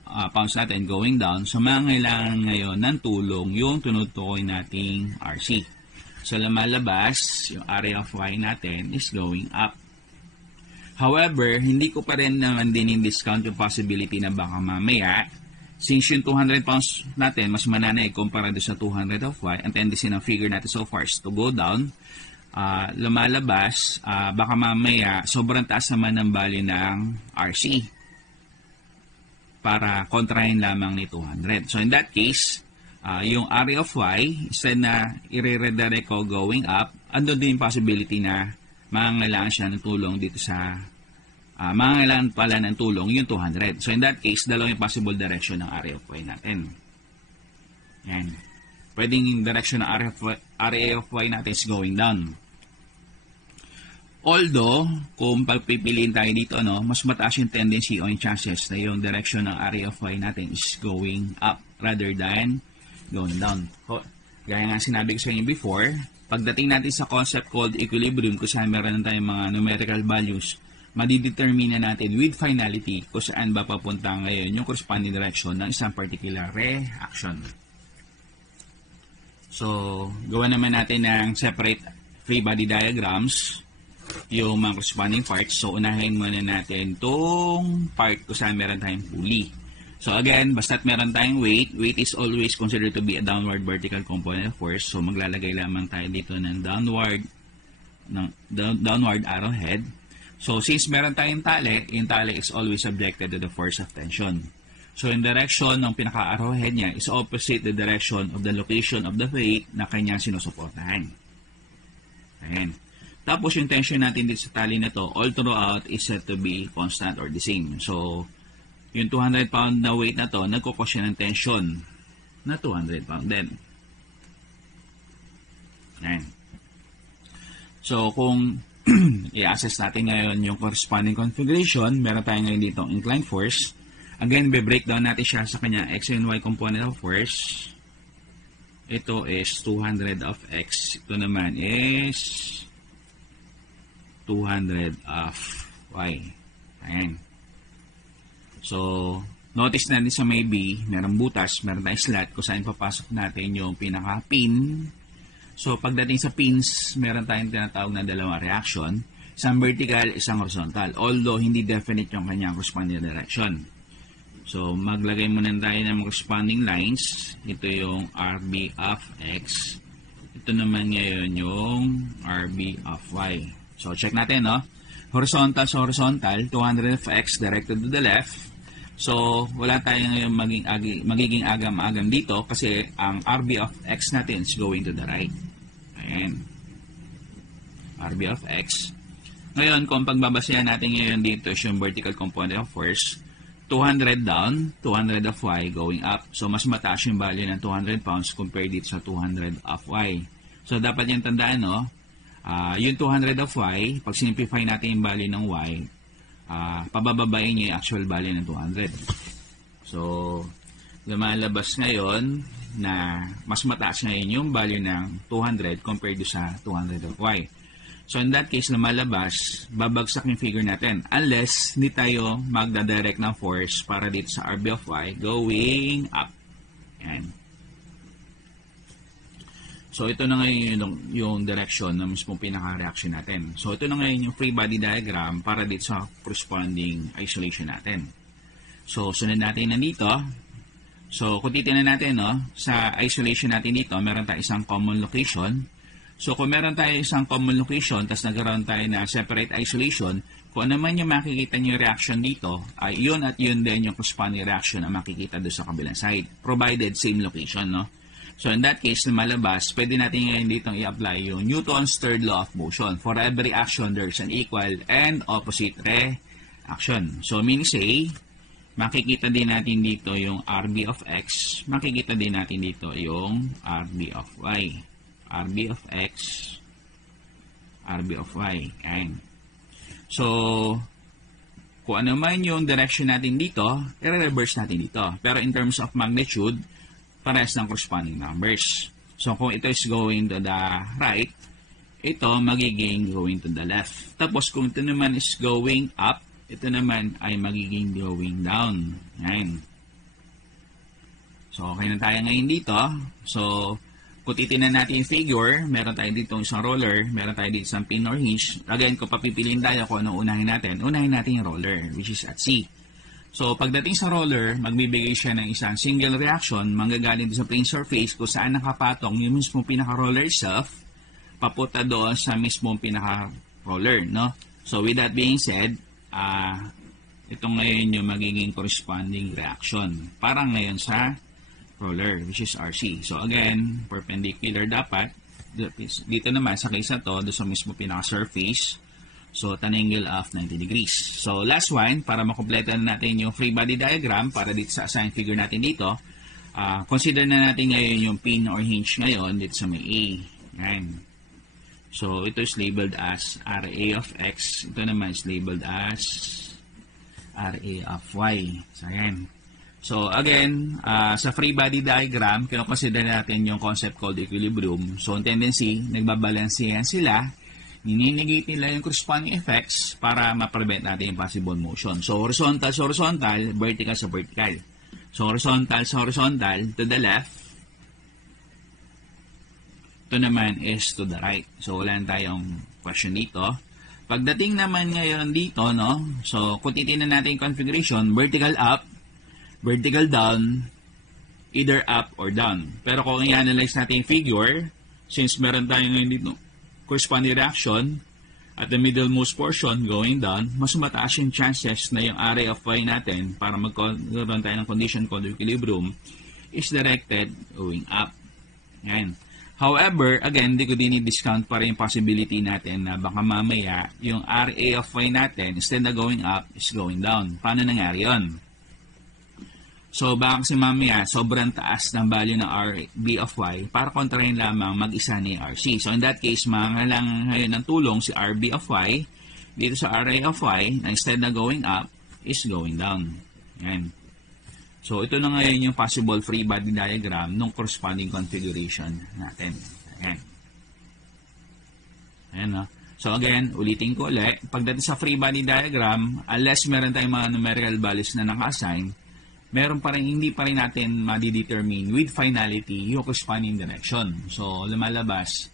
pounds natin going down. So, mangailangan ngayon ng tulong yung tinutukoy nating RC. So, lumalabas, yung area of Y natin is going up. However, hindi ko pa rin naman din discount yung possibility na baka mamaya, since yung 200 pounds natin, mas mananaig kumpara doon sa 200 of Y, ang tendency ng figure natin so far is to go down. Lumalabas, baka mamaya sobrang taas naman ng value ng RC para kontrahin lamang ni 200. So in that case, yung area of Y, instead na i-redirect ko going up, andun din yung possibility na mangangailangan siya ng tulong dito sa mangangailangan pala ng tulong yung 200. So in that case, dalawang yung possible direction ng area of Y natin. Yan. Pwedeng yung direction ng area of Y natin is going down. Although, kung pagpipiliin tayo dito, no, mas mataas yung tendency o yung chances na yung direction ng area of Y natin is going up rather than going down. Gaya nga sinabi ko sa inyo before, pagdating natin sa concept called equilibrium, kung saan meron tayong mga numerical values, madidetermine natin with finality kung saan ba papunta ngayon yung corresponding direction ng isang particular reaction. So, gawa naman natin ng separate free body diagrams, yung mga corresponding parts. So, unahin muna natin itong part kung saan meron tayong pulley. So, again, basta't meron tayong weight is always considered to be a downward vertical component of force. So, maglalagay lamang tayo dito ng downward arrowhead. So, since meron tayong tali, yung tali is always subjected to the force of tension. So, yung direction ng pinaka-arrowhead niya is opposite the direction of the location of the weight na kanyang sinusuportahan. Ayan. Tapos, yung tension natin dito sa tali na to, all throughout is said to be constant or the same. So, yung 200 pound na weight na to, nagkukos siya ng tension na 200 pound din. Ayan. So, kung i-assess natin ngayon yung corresponding configuration, meron tayo ngayon dito inclined force. Again, be-breakdown natin siya sa kanya x and y component of force. Ito is 200 of x. Ito naman is 200 of y. Ayan. So, notice natin sa may B, merong butas, meron tayong slot kung saan papasok natin yung pinaka-pin. So, pagdating sa pins, meron tayong tinatawag na dalawang reaction. Isang vertical, isang horizontal. Although, hindi definite yung kanyang corresponding direction. So, maglagay muna tayo ng corresponding lines. Ito yung RB of X. Ito naman ngayon yung RB of Y. So, check natin, no? Horizontal sa horizontal, 200 of X directed to the left. So, wala tayo ngayon magiging agam-agam dito kasi ang RB of X natin is going to the right. Ayan. RB of X. Ngayon, kung pagbabasehan natin ngayon dito is yung vertical component of force, 200 down, 200 of Y going up. So, mas mataas yung value ng 200 pounds compared dito sa 200 of Y. So, dapat yung tandaan, no? Yung 200 of Y, pag simplify natin yung value ng Y, pabababain niyo yung actual value ng 200. So, lumalabas ngayon na mas mataas ngayon yung value ng 200 compared sa 200 of Y. So, in that case, lumalabas, babagsak yung figure natin. Unless, hindi tayo magdadirect ng force para dito sa RB of Y going up. Yan. So, ito na ngayon yung direction na mismong pinaka-reaction natin. So, ito na ngayon yung free body diagram para dito sa corresponding isolation natin. So, sunod natin nandito. So, kung titignan natin, no, sa isolation natin dito, meron tayong isang common location. So, kung meron tayo isang common location, tapos nagkaroon tayo na separate isolation, kung ano man yung makikita nyo reaction dito, ay yun at yun din yung corresponding reaction na makikita doon sa kabilang side, provided same location, no? So, in that case, lumalabas, pwede natin ngayon dito i-apply yung Newton's third law of motion. For every action, there's an equal and opposite reaction. So, meaning say, makikita din natin dito yung RB of X, makikita din natin dito yung RB of Y. RB of X, RB of Y. Ayan. So, kung ano man yung direction natin dito, i-reverse natin dito. Pero in terms of magnitude, parehas ng corresponding numbers. So, kung ito is going to the right, ito magiging going to the left. Tapos, kung ito naman is going up, ito naman ay magiging going down. Ayan. So, okay na tayo ngayon dito. So, kung titignan natin yung figure, meron tayo dito isang roller, meron tayo dito isang pin or hinge. Again, kung papipiliin tayo kung anong unahin natin yung roller, which is at C. So, pagdating sa roller, magbibigay siya ng isang single reaction, manggagaling sa plane surface kung saan nakapatong yung mismong pinaka-roller itself, papunta doon sa mismong pinaka-roller, no? So, with that being said, ito ngayon yung magiging corresponding reaction. Parang ngayon sa roller, which is RC. So, again, perpendicular dapat. Dito naman, sa case na to, doon sa mismo pinaka-surface. So, tan angle of 90 degrees. So, last one, para makompleto na natin yung free body diagram, para dito sa assigned figure natin dito, consider na natin ngayon yung pin or hinge ngayon dito sa may A. Yan. So, ito is labeled as RA of X. Ito naman is labeled as RA of Y. So, ayan. So, again, sa free body diagram, kinoconsider natin yung concept called equilibrium. So, ang tendency, nagbabalansehan sila, nininegate nila yung corresponding effects para ma-prevent natin yung possible motion. So, horizontal sa horizontal, vertical sa vertical. So, horizontal sa horizontal, to the left. Ito naman is to the right. So, wala tayong question dito. Pagdating naman ngayon dito, no? So, kung titignan natin yung configuration, vertical up, vertical down, either up or down. Pero kung i-analyze natin yung figure, since meron tayo ngayon dito, corresponding reaction, at the middlemost portion going down, mas mataas yung chances na yung area of Y natin para magkaroon tayo ng condition called equilibrium is directed going up. Yan. However, again, hindi ko din i-discount pa rin yung possibility natin na baka mamaya yung RA of Y natin, instead na going up, is going down. Paano nangyari yun? So, baka kasi mamaya, sobrang taas ng value ng RB of Y para kontrahin lamang mag-isa ni RC. So, in that case, mangailangan ngayon ng tulong si RB of Y dito sa RA of Y na instead na going up, is going down. Yan. So, ito na ngayon yung possible free body diagram ng corresponding configuration natin. Ayan. Ayan, no? So, again, ulitin ko ulit. Pagdating sa free body diagram, unless meron tayong mga numerical values na naka-assign, meron pa rin, hindi pa rin natin madidetermine with finality yung corresponding direction. So, lumalabas,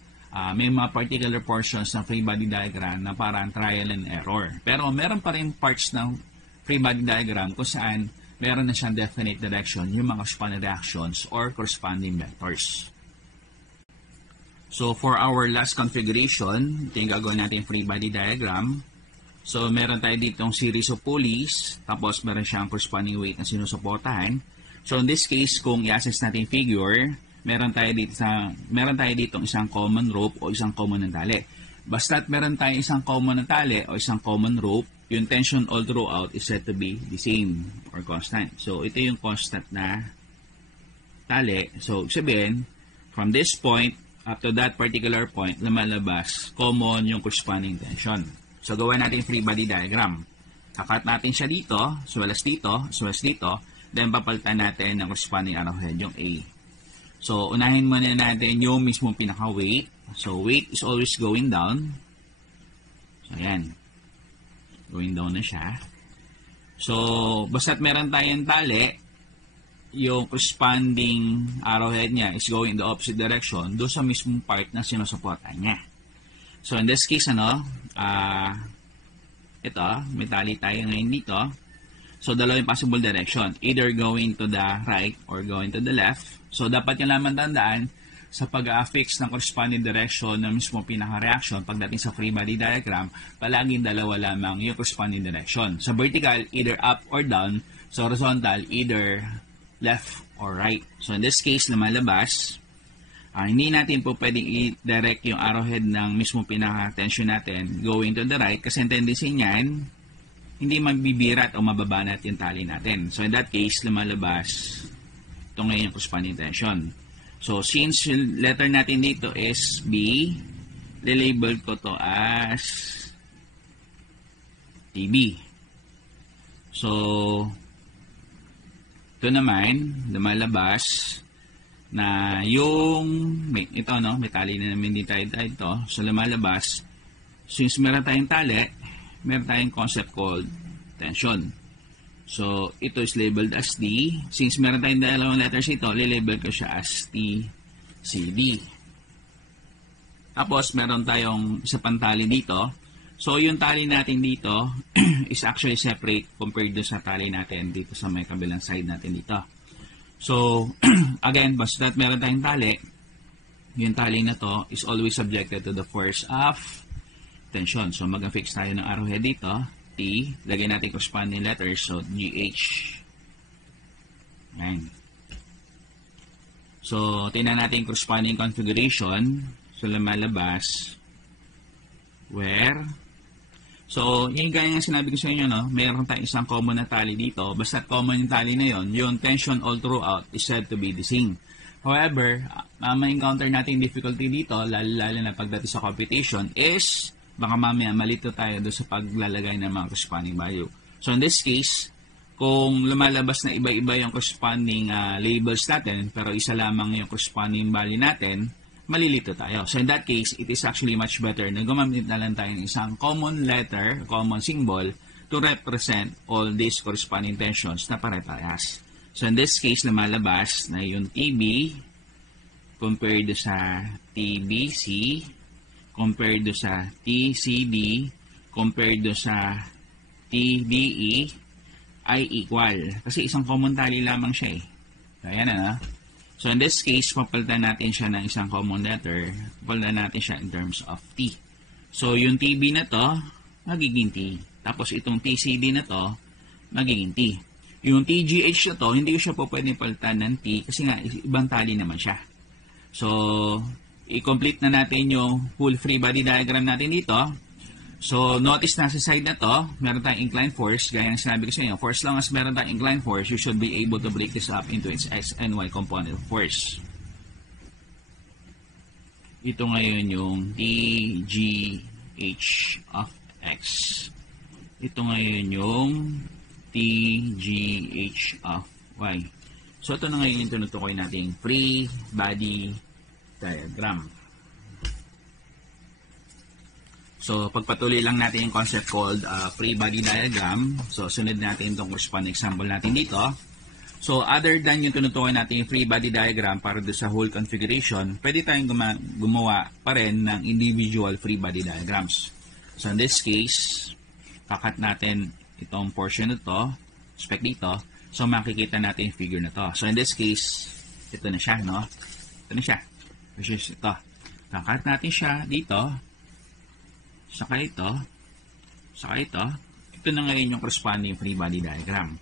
may mga particular portions ng free body diagram na parang trial and error. Pero meron pa rin parts ng free body diagram kung saan meron na siyang definite direction, yung mga corresponding reactions or corresponding vectors. So, for our last configuration, ito yung gagawin natin free body diagram. So, meron tayo ditong series of pulleys, tapos meron siyang corresponding weight na sinusuportahan. So, in this case, kung i-assess natin figure, meron tayo ditong isang common rope o isang common na tali. Basta't meron tayo isang common na tali o isang common rope, yung tension all throughout is said to be the same or constant. So, ito yung constant na tali. So, sabihin, from this point up to that particular point, lumalabas common yung corresponding tension. So, gawin natin free body diagram. Kakat natin siya dito, as well as dito, then papalitan natin ng corresponding arrowhead, yung A. So, unahin muna natin yung mismong pinaka-weight. So, weight is always going down. So, ayan. Going down na siya. So, basta't meron tayong tali, yung corresponding arrowhead niya is going in the opposite direction doon sa mismong part na sinusuportahan niya. So, in this case, ito, may tali tayo ngayon dito. So, dalawa yung possible direction. Either going to the right or going to the left. So, dapat yung lamang tandaan sa pag-affix ng corresponding direction ng mismo pinaka-reaction pagdating sa free body diagram, palaging dalawa lamang yung corresponding direction. Sa vertical, either up or down. Sa horizontal, either left or right. So, in this case, lumalabas, hindi natin po pwedeng i-direct yung arrowhead ng mismo pinaka-tension natin going to the right kasi ang tendency niyan, hindi mabibirat o mababanat yung tali natin. So, in that case, lumalabas ito ngayon yung corresponding tension. So, since yung letter natin dito is B, label ko to as TB. So, ito naman, lumalabas na yung, may tali na naman din tayo dito. So, lumalabas, since meron tayong tali, meron tayong concept called tension. So, ito is labeled as D. Since meron tayong dalawang letters ito, lilabel ko siya as T, C, D. Tapos, meron tayong isa pang tali dito. So, yung tali natin dito is actually separate compared do sa tali natin dito sa may kabilang side natin dito. So, again, basta meron tayong tali, yung tali na to is always subjected to the force of tension. So, mag-affix tayo ng arrowhead dito, T, lagay natin corresponding letters, so GH. Ayan. So, tingnan natin corresponding configuration. So, lumalabas where, so, yung gaya nga sinabi ko sa inyo, no, mayroon tayong isang common na tali dito. Basta common yung tali na yon, yung tension all throughout is said to be the same. However, may encounter natin difficulty dito, lalo na pagdating sa computation, is baka mamaya malito tayo doon sa paglalagay ng mga corresponding value. So, in this case, kung lumalabas na iba-iba yung corresponding labels natin, pero isa lamang yung corresponding value natin, malilito tayo. So, in that case, it is actually much better na gumamit na lang tayo ng isang common letter, common symbol, to represent all these corresponding tensions na pare-parehas. So, in this case, lumalabas na yung TB compared sa TBC, compared sa TCD, compared sa TDE, ay equal. Kasi isang common tali lamang siya eh. So, ayan na. So, in this case, papalitan natin siya ng isang common letter. Papalitan natin siya in terms of T. So, yung TB na to, magiging T. Tapos, itong TCD na to, magiging T. Yung TGH na to, hindi ko siya po pwedeng palitan ng T kasi nga, ibang tali naman siya. So, i-complete na natin yung full free body diagram natin dito. So, notice na sa side na to, meron tayong inclined force. Gaya ng sinabi ko sa inyo, for as long as meron tayong inclined force, you should be able to break this up into its X and Y component of force. Ito ngayon yung TGH of X. Ito ngayon yung TGH of Y. So, ito na ngayon yung tinutukoy nating free body diagram. So, pagpatuloy lang natin yung concept called free body diagram. So, sunod natin itong corresponding example natin dito. So, other than yung tinutukoy natin yung free body diagram para doon sa whole configuration, pwede tayong gumawa pa rin ng individual free body diagrams. So, in this case, kakat natin itong portion na to, spec dito. So, makikita natin yung figure na to. So, in this case, ito na siya, no? Ito na siya. Which is ito. Kakat natin siya dito. Saka ito. Saka ito. Ito na ngayon yung corresponding free body diagram.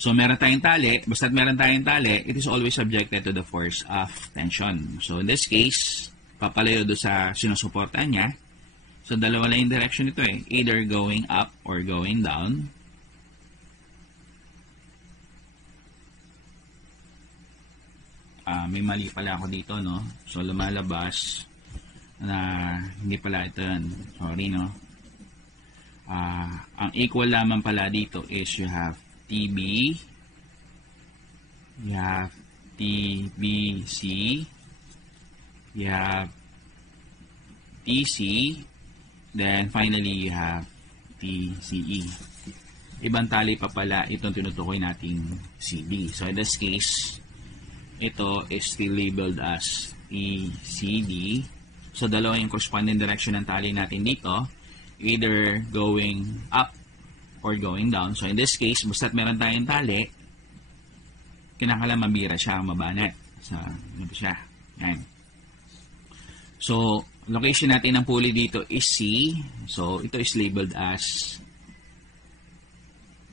So, meron tayong tali. Basta't meron tayong tali, it is always subjected to the force of tension. So, in this case, papalayo doon sa sinusuportahan niya. So, dalawa lang yung direction ito eh. Either going up or going down. May mali pala ako dito, no? So, lumalabas na hindi pala ito yun. Sorry, no? Ang equal lamang pala dito is you have TB, you have TBC, you have TC, then finally you have TCE. Ibang tali pa pala itong tinutukoy nating CD. So in this case, ito is still labeled as TCD. So dalawa yung corresponding direction ng tali natin dito, either going up or going down. So in this case, basta't meron tayong tali, kinakailangan mabira siya, mabanat. So, ano ba siya? Yan. So, location natin ng pulley dito is C. So, ito is labeled as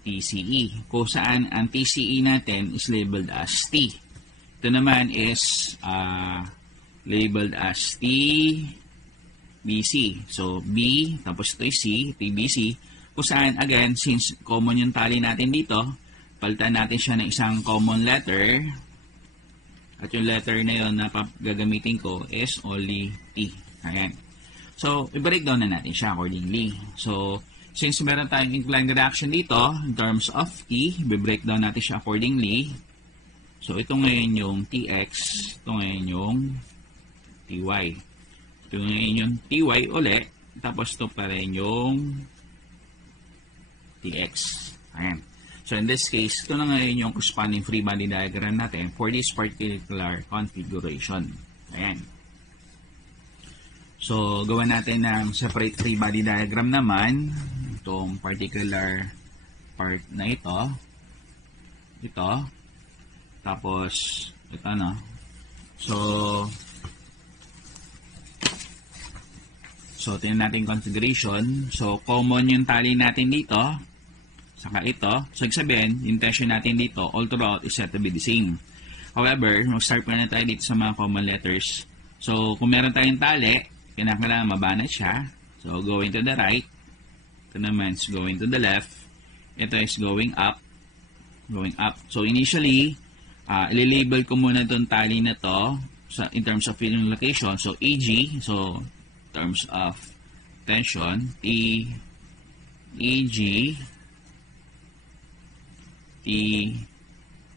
TCE. Kung saan ang TCE natin is labeled as T. Ito naman is labeled as TBC. So, B, tapos ito is C, TBC. Kung saan, again, since common yung tali natin dito, palitan natin siya ng isang common letter. At yung letter na yun na gagamitin ko is only T. Ayan. So, i-breakdown na natin siya accordingly. So, since meron tayong inclined reaction dito, in terms of T, i-breakdown natin siya accordingly. So, ito ngayon yung TX, ito ngayon yung TY. Ito ngayon yung TY ulit, tapos ito pa rin yung TX. Ayan. So, in this case, ito na ngayon yung corresponding free body diagram natin for this particular configuration. Ayan. So, gawa natin ng separate free body diagram naman. Itong particular part na ito. Ito. Tapos, ito na. So, tingnan natin configuration. So, common yung tali natin dito. Saka ito. So, sabihin, yung tension natin dito, all throughout is set to be the same. However, mag-start pa na tayo dito sa mga common letters. So, kung meron tayong tali, kailangan mabanat siya. So, going to the right. Ito naman is going to the left. Ito is going up. Going up. So, initially, ililabel ko muna itong tali na to in terms of feeling location. So, EG. So, in terms of tension, EG,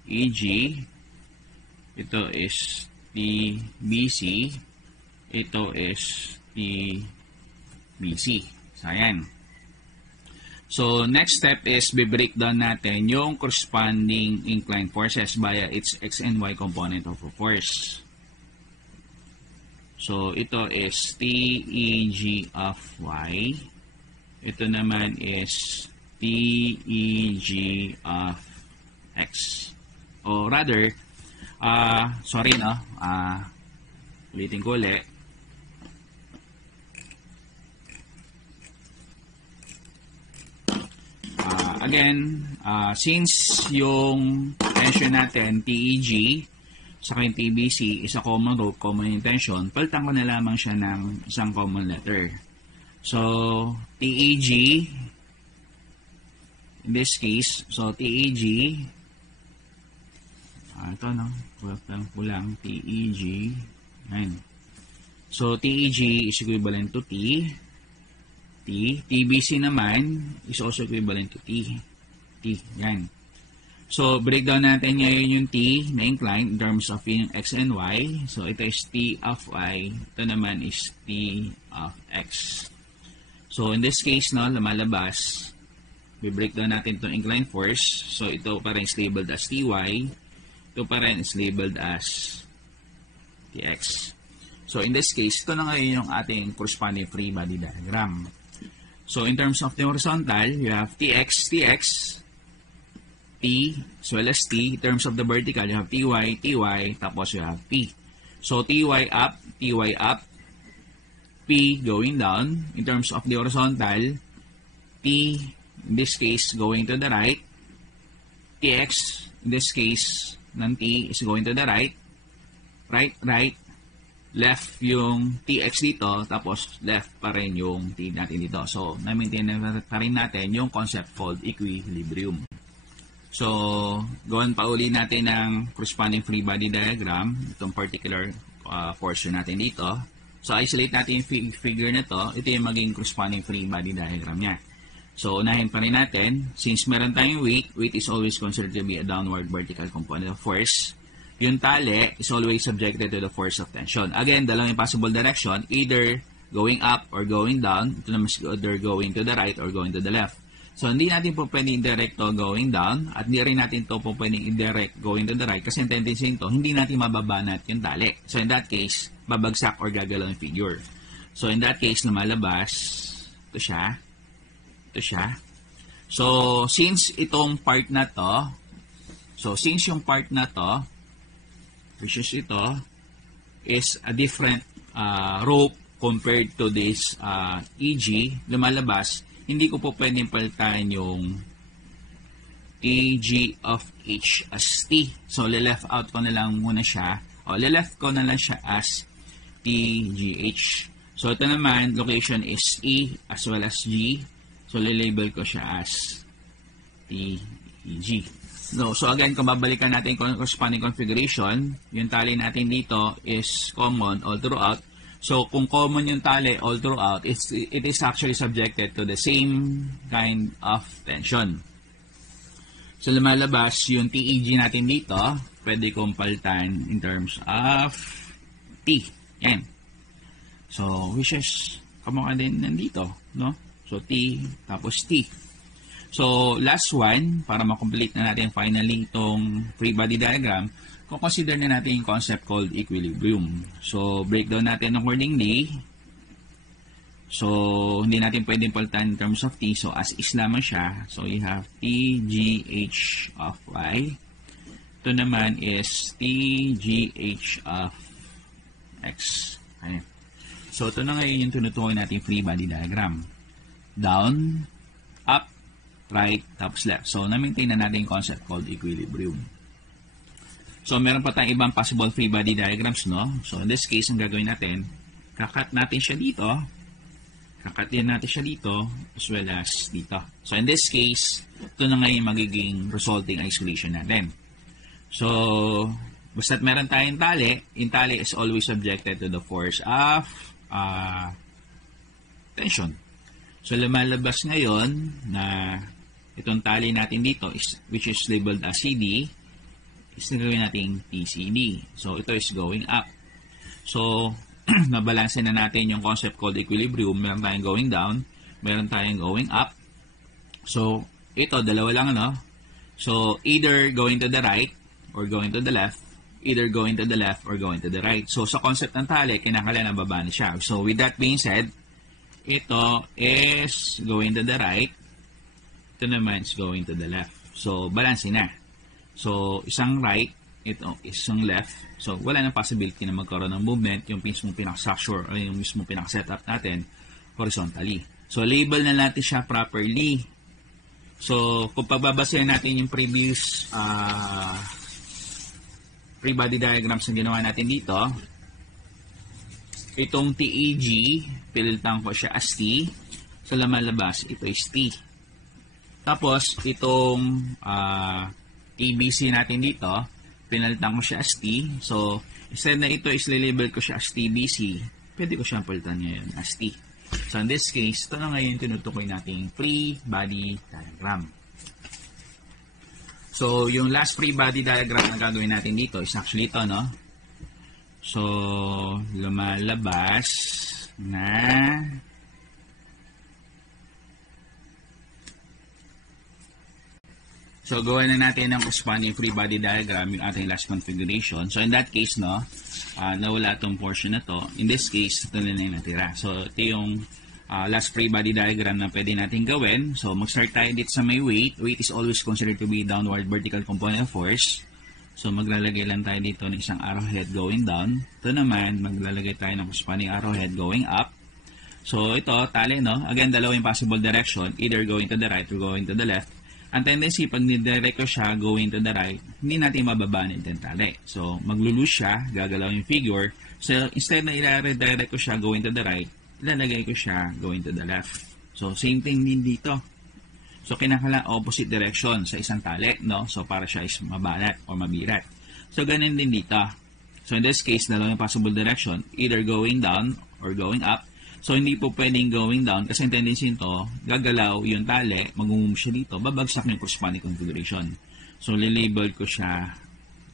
EG, ito is TBC, ito is TBC. So, ayan. So, next step is be-breakdown natin yung corresponding inclined forces via its X and Y component of a force. So, ito is TEG of Y. Ito naman is TEG of X. O rather, sorry no, ulitin ko ulit. Again, since yung tension natin, TEG, saka yung TBC, is a common root, common yung tension, palitan ko na lamang siya ng isang common letter. So, TEG, in this case, so TEG, ito no, kulang, TEG, ayan. So, TEG is equivalent to T, TBC naman is also equivalent to T. Yan. So, breakdown natin ngayon yung T na inclined in terms of yung X and Y. So, ito is T of Y. Ito naman is T of X. So, in this case, no, lumalabas, i-breakdown natin itong inclined force. So, ito pa rin is labeled as TY. Ito pa rin is labeled as TX. So, in this case, ito na ngayon yung ating corresponding free body diagram. So, in terms of the horizontal, you have TX, TX, T, as well as T. In terms of the vertical, you have TY, TY, tapos you have P. So, TY up, P going down. In terms of the horizontal, T, in this case, going to the right. TX, in this case, ng T is going to the right. Right. Left yung TX dito, tapos left pa rin yung T natin dito. So, na-maintain na pa rin natin yung concept called equilibrium. So, gawin pa uli natin ng corresponding free body diagram, itong particular portion natin dito. So, isolate natin yung figure na to. Ito yung maging corresponding free body diagram niya. So, unahin pa rin natin, since meron tayong weight is always considered to be a downward vertical component of force. Yung tali is always subjected to the force of tension. Again, dalawang possible direction, either going up or going down. Ito naman either going to the right or going to the left. So, hindi natin po pwedeng indirect to going down at hindi rin natin to po pwedeng indirect going to the right kasi ang tendency nito, hindi natin mababanat yung tali. So, in that case, babagsak or gagalaw yung figure. So, in that case, lumalabas, ito siya. So, since itong part na to, since yung part na to, which is ito, is a different rope compared to this EG, lumalabas, hindi ko po pwedeng palitan yung EG of H as T. So, le-left out ko na lang muna siya, o le-left ko na lang siya as TGH. So, ito naman, location is E as well as G. So, le-label ko siya as TEG. So again, kung babalikan natin yung corresponding configuration, yung tali natin dito is common all throughout. So, kung common yung tali all throughout, it is actually subjected to the same kind of tension. So, lumalabas yung TEG natin dito, pwede kong palitan in terms of T. Yan. So, which is kamukha din nandito, no? So, T, tapos T. So, last one, para makomplete na natin finally itong free body diagram, kung consider na natin yung concept called equilibrium. So, breakdown natin accordingly. So, hindi natin pwedeng palitan in terms of T. So, as is lamang siya. So, you have TGH of Y. Ito naman is TGH of X. Ayan. So, ito na ngayon yung tinutukoy natin free body diagram. Down, up, right, tapos left. So, na-maintain na natin yung concept called equilibrium. So, meron pa tayong ibang possible free body diagrams, no? So, in this case, ang gagawin natin, kakat natin siya dito, as well as dito. So, in this case, ito na ngayon magiging resulting isolation natin. So, basta't meron tayong tali, yung tali is always subjected to the force of tension. So, lumalabas ngayon na itong tali natin dito, which is labeled as CD, is nagawin natin TCD. So, ito is going up. So, nabalanse na natin yung concept called equilibrium. Meron tayong going down, meron tayong going up. So, ito, dalawa lang, ano? So, either going to the right or going to the left, either going to the left or going to the right. So, sa concept ng tali, kinakailangan baba na siya. So, with that being said, ito is going to the right, ito naman is going to the left. So, balance na. So, isang right, ito isang left. So, wala nang possibility na magkaroon ng movement yung mismong pinaka-structure o yung mismong pinaka-setup natin horizontally. So, label na natin siya properly. So, kung pagbabasahin natin yung previous free body diagrams na ginawa natin dito, itong TEG, pilitan ko siya as T. So, lumalabas, ito is T. Tapos, itong ABC natin dito, pinalitan ko siya as T. So, instead na ito is label ko siya as TBC, pwede ko siyang palitan ngayon as T. So, in this case, ito na ngayon tinutukoy natin free body diagram. So, yung last free body diagram na gagawin natin dito is actually ito, no? So, lumalabas na so, gawin na natin ang corresponding free body diagram yung ating last configuration. So, in that case, no, nawala itong portion na to. In this case, ito na yung natira. So, ito yung last free body diagram na pwede natin gawin. So, mag-start tayo dito sa may weight. Weight is always considered to be downward vertical component of force. So, maglalagay lang tayo dito ng isang arrowhead going down. Ito naman, maglalagay tayo ng corresponding arrowhead going up. So, ito, tali, no? Again, dalawa yung possible direction, either going to the right or going to the left. Ang tendency, pag nidirect ko siya going to the right, hindi natin mababanid yung tali. So, maglulose siya, gagalaw yung figure. So, instead na i-redirect ko siya going to the right, ilalagay ko siya going to the left. So, same thing din dito. So, kinakala opposite direction sa isang tali, no? So, para siya is mabalat o mabirat. So, ganun din dito. So, in this case, dalawang possible direction, either going down or going up. So, hindi po pwedeng going down kasi ang tendency nito, gagalaw yung tali, mag-move siya dito, babagsak yung corresponding configuration. So, lilabel ko siya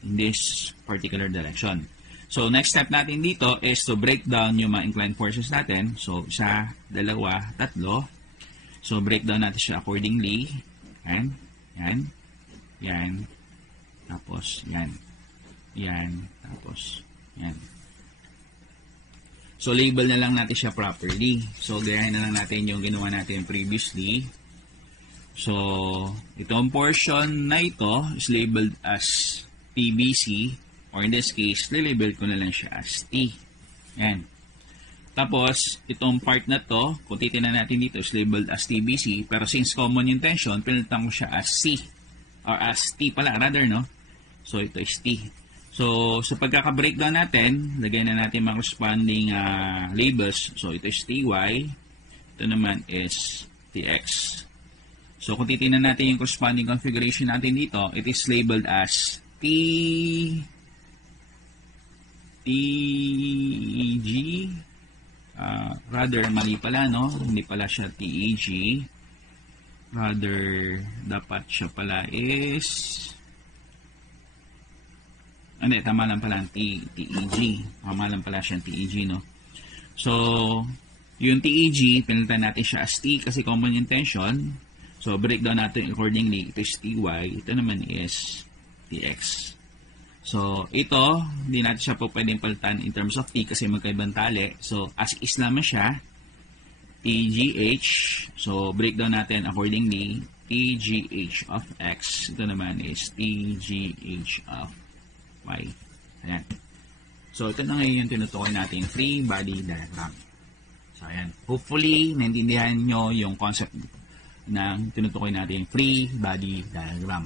in this particular direction. So, next step natin dito is to break down yung mga inclined forces natin. So, isa, dalawa, tatlo. So, break down natin siya accordingly. Yan, yan, yan, tapos yan, yan, tapos yan. So, label na lang natin siya properly. So, gayahin na lang natin yung ginawa natin previously. So, itong portion na ito is labeled as PBC, or in this case, label ko na lang siya as T. Yan. Tapos, itong part na to, kung titignan natin dito, is labeled as TBC, pero since common yung tension, pinalitan ko siya as C, or as T pala, rather, no? So, ito is T. So, sa pagkaka-breakdown natin, lagay na natin mga corresponding labels. So, ito is TY. Ito naman is TX. So, kung titignan natin yung corresponding configuration natin dito, it is labeled as TEG. Rather, mali pala, no? Hindi pala siya TEG. Rather, dapat siya pala is hindi, tama lang pala ang TEG. Tama lang pala siya ang TEG, no? So, yung TEG, pinalitan natin siya as T kasi common yung tension. So, breakdown natin accordingly. Ito is TY. Ito naman is TX. So, ito, hindi natin siya po pwedeng palitan in terms of T kasi magkaibang tali. So, as is naman siya, TGH. So, breakdown natin accordingly. TGH of X. Ito naman is TGH of Y. Ayan. So, ito na ngayon yung tinutukoy natin free body diagram. So, ayan. Hopefully, naintindihan nyo yung concept ng tinutukoy natin free body diagram.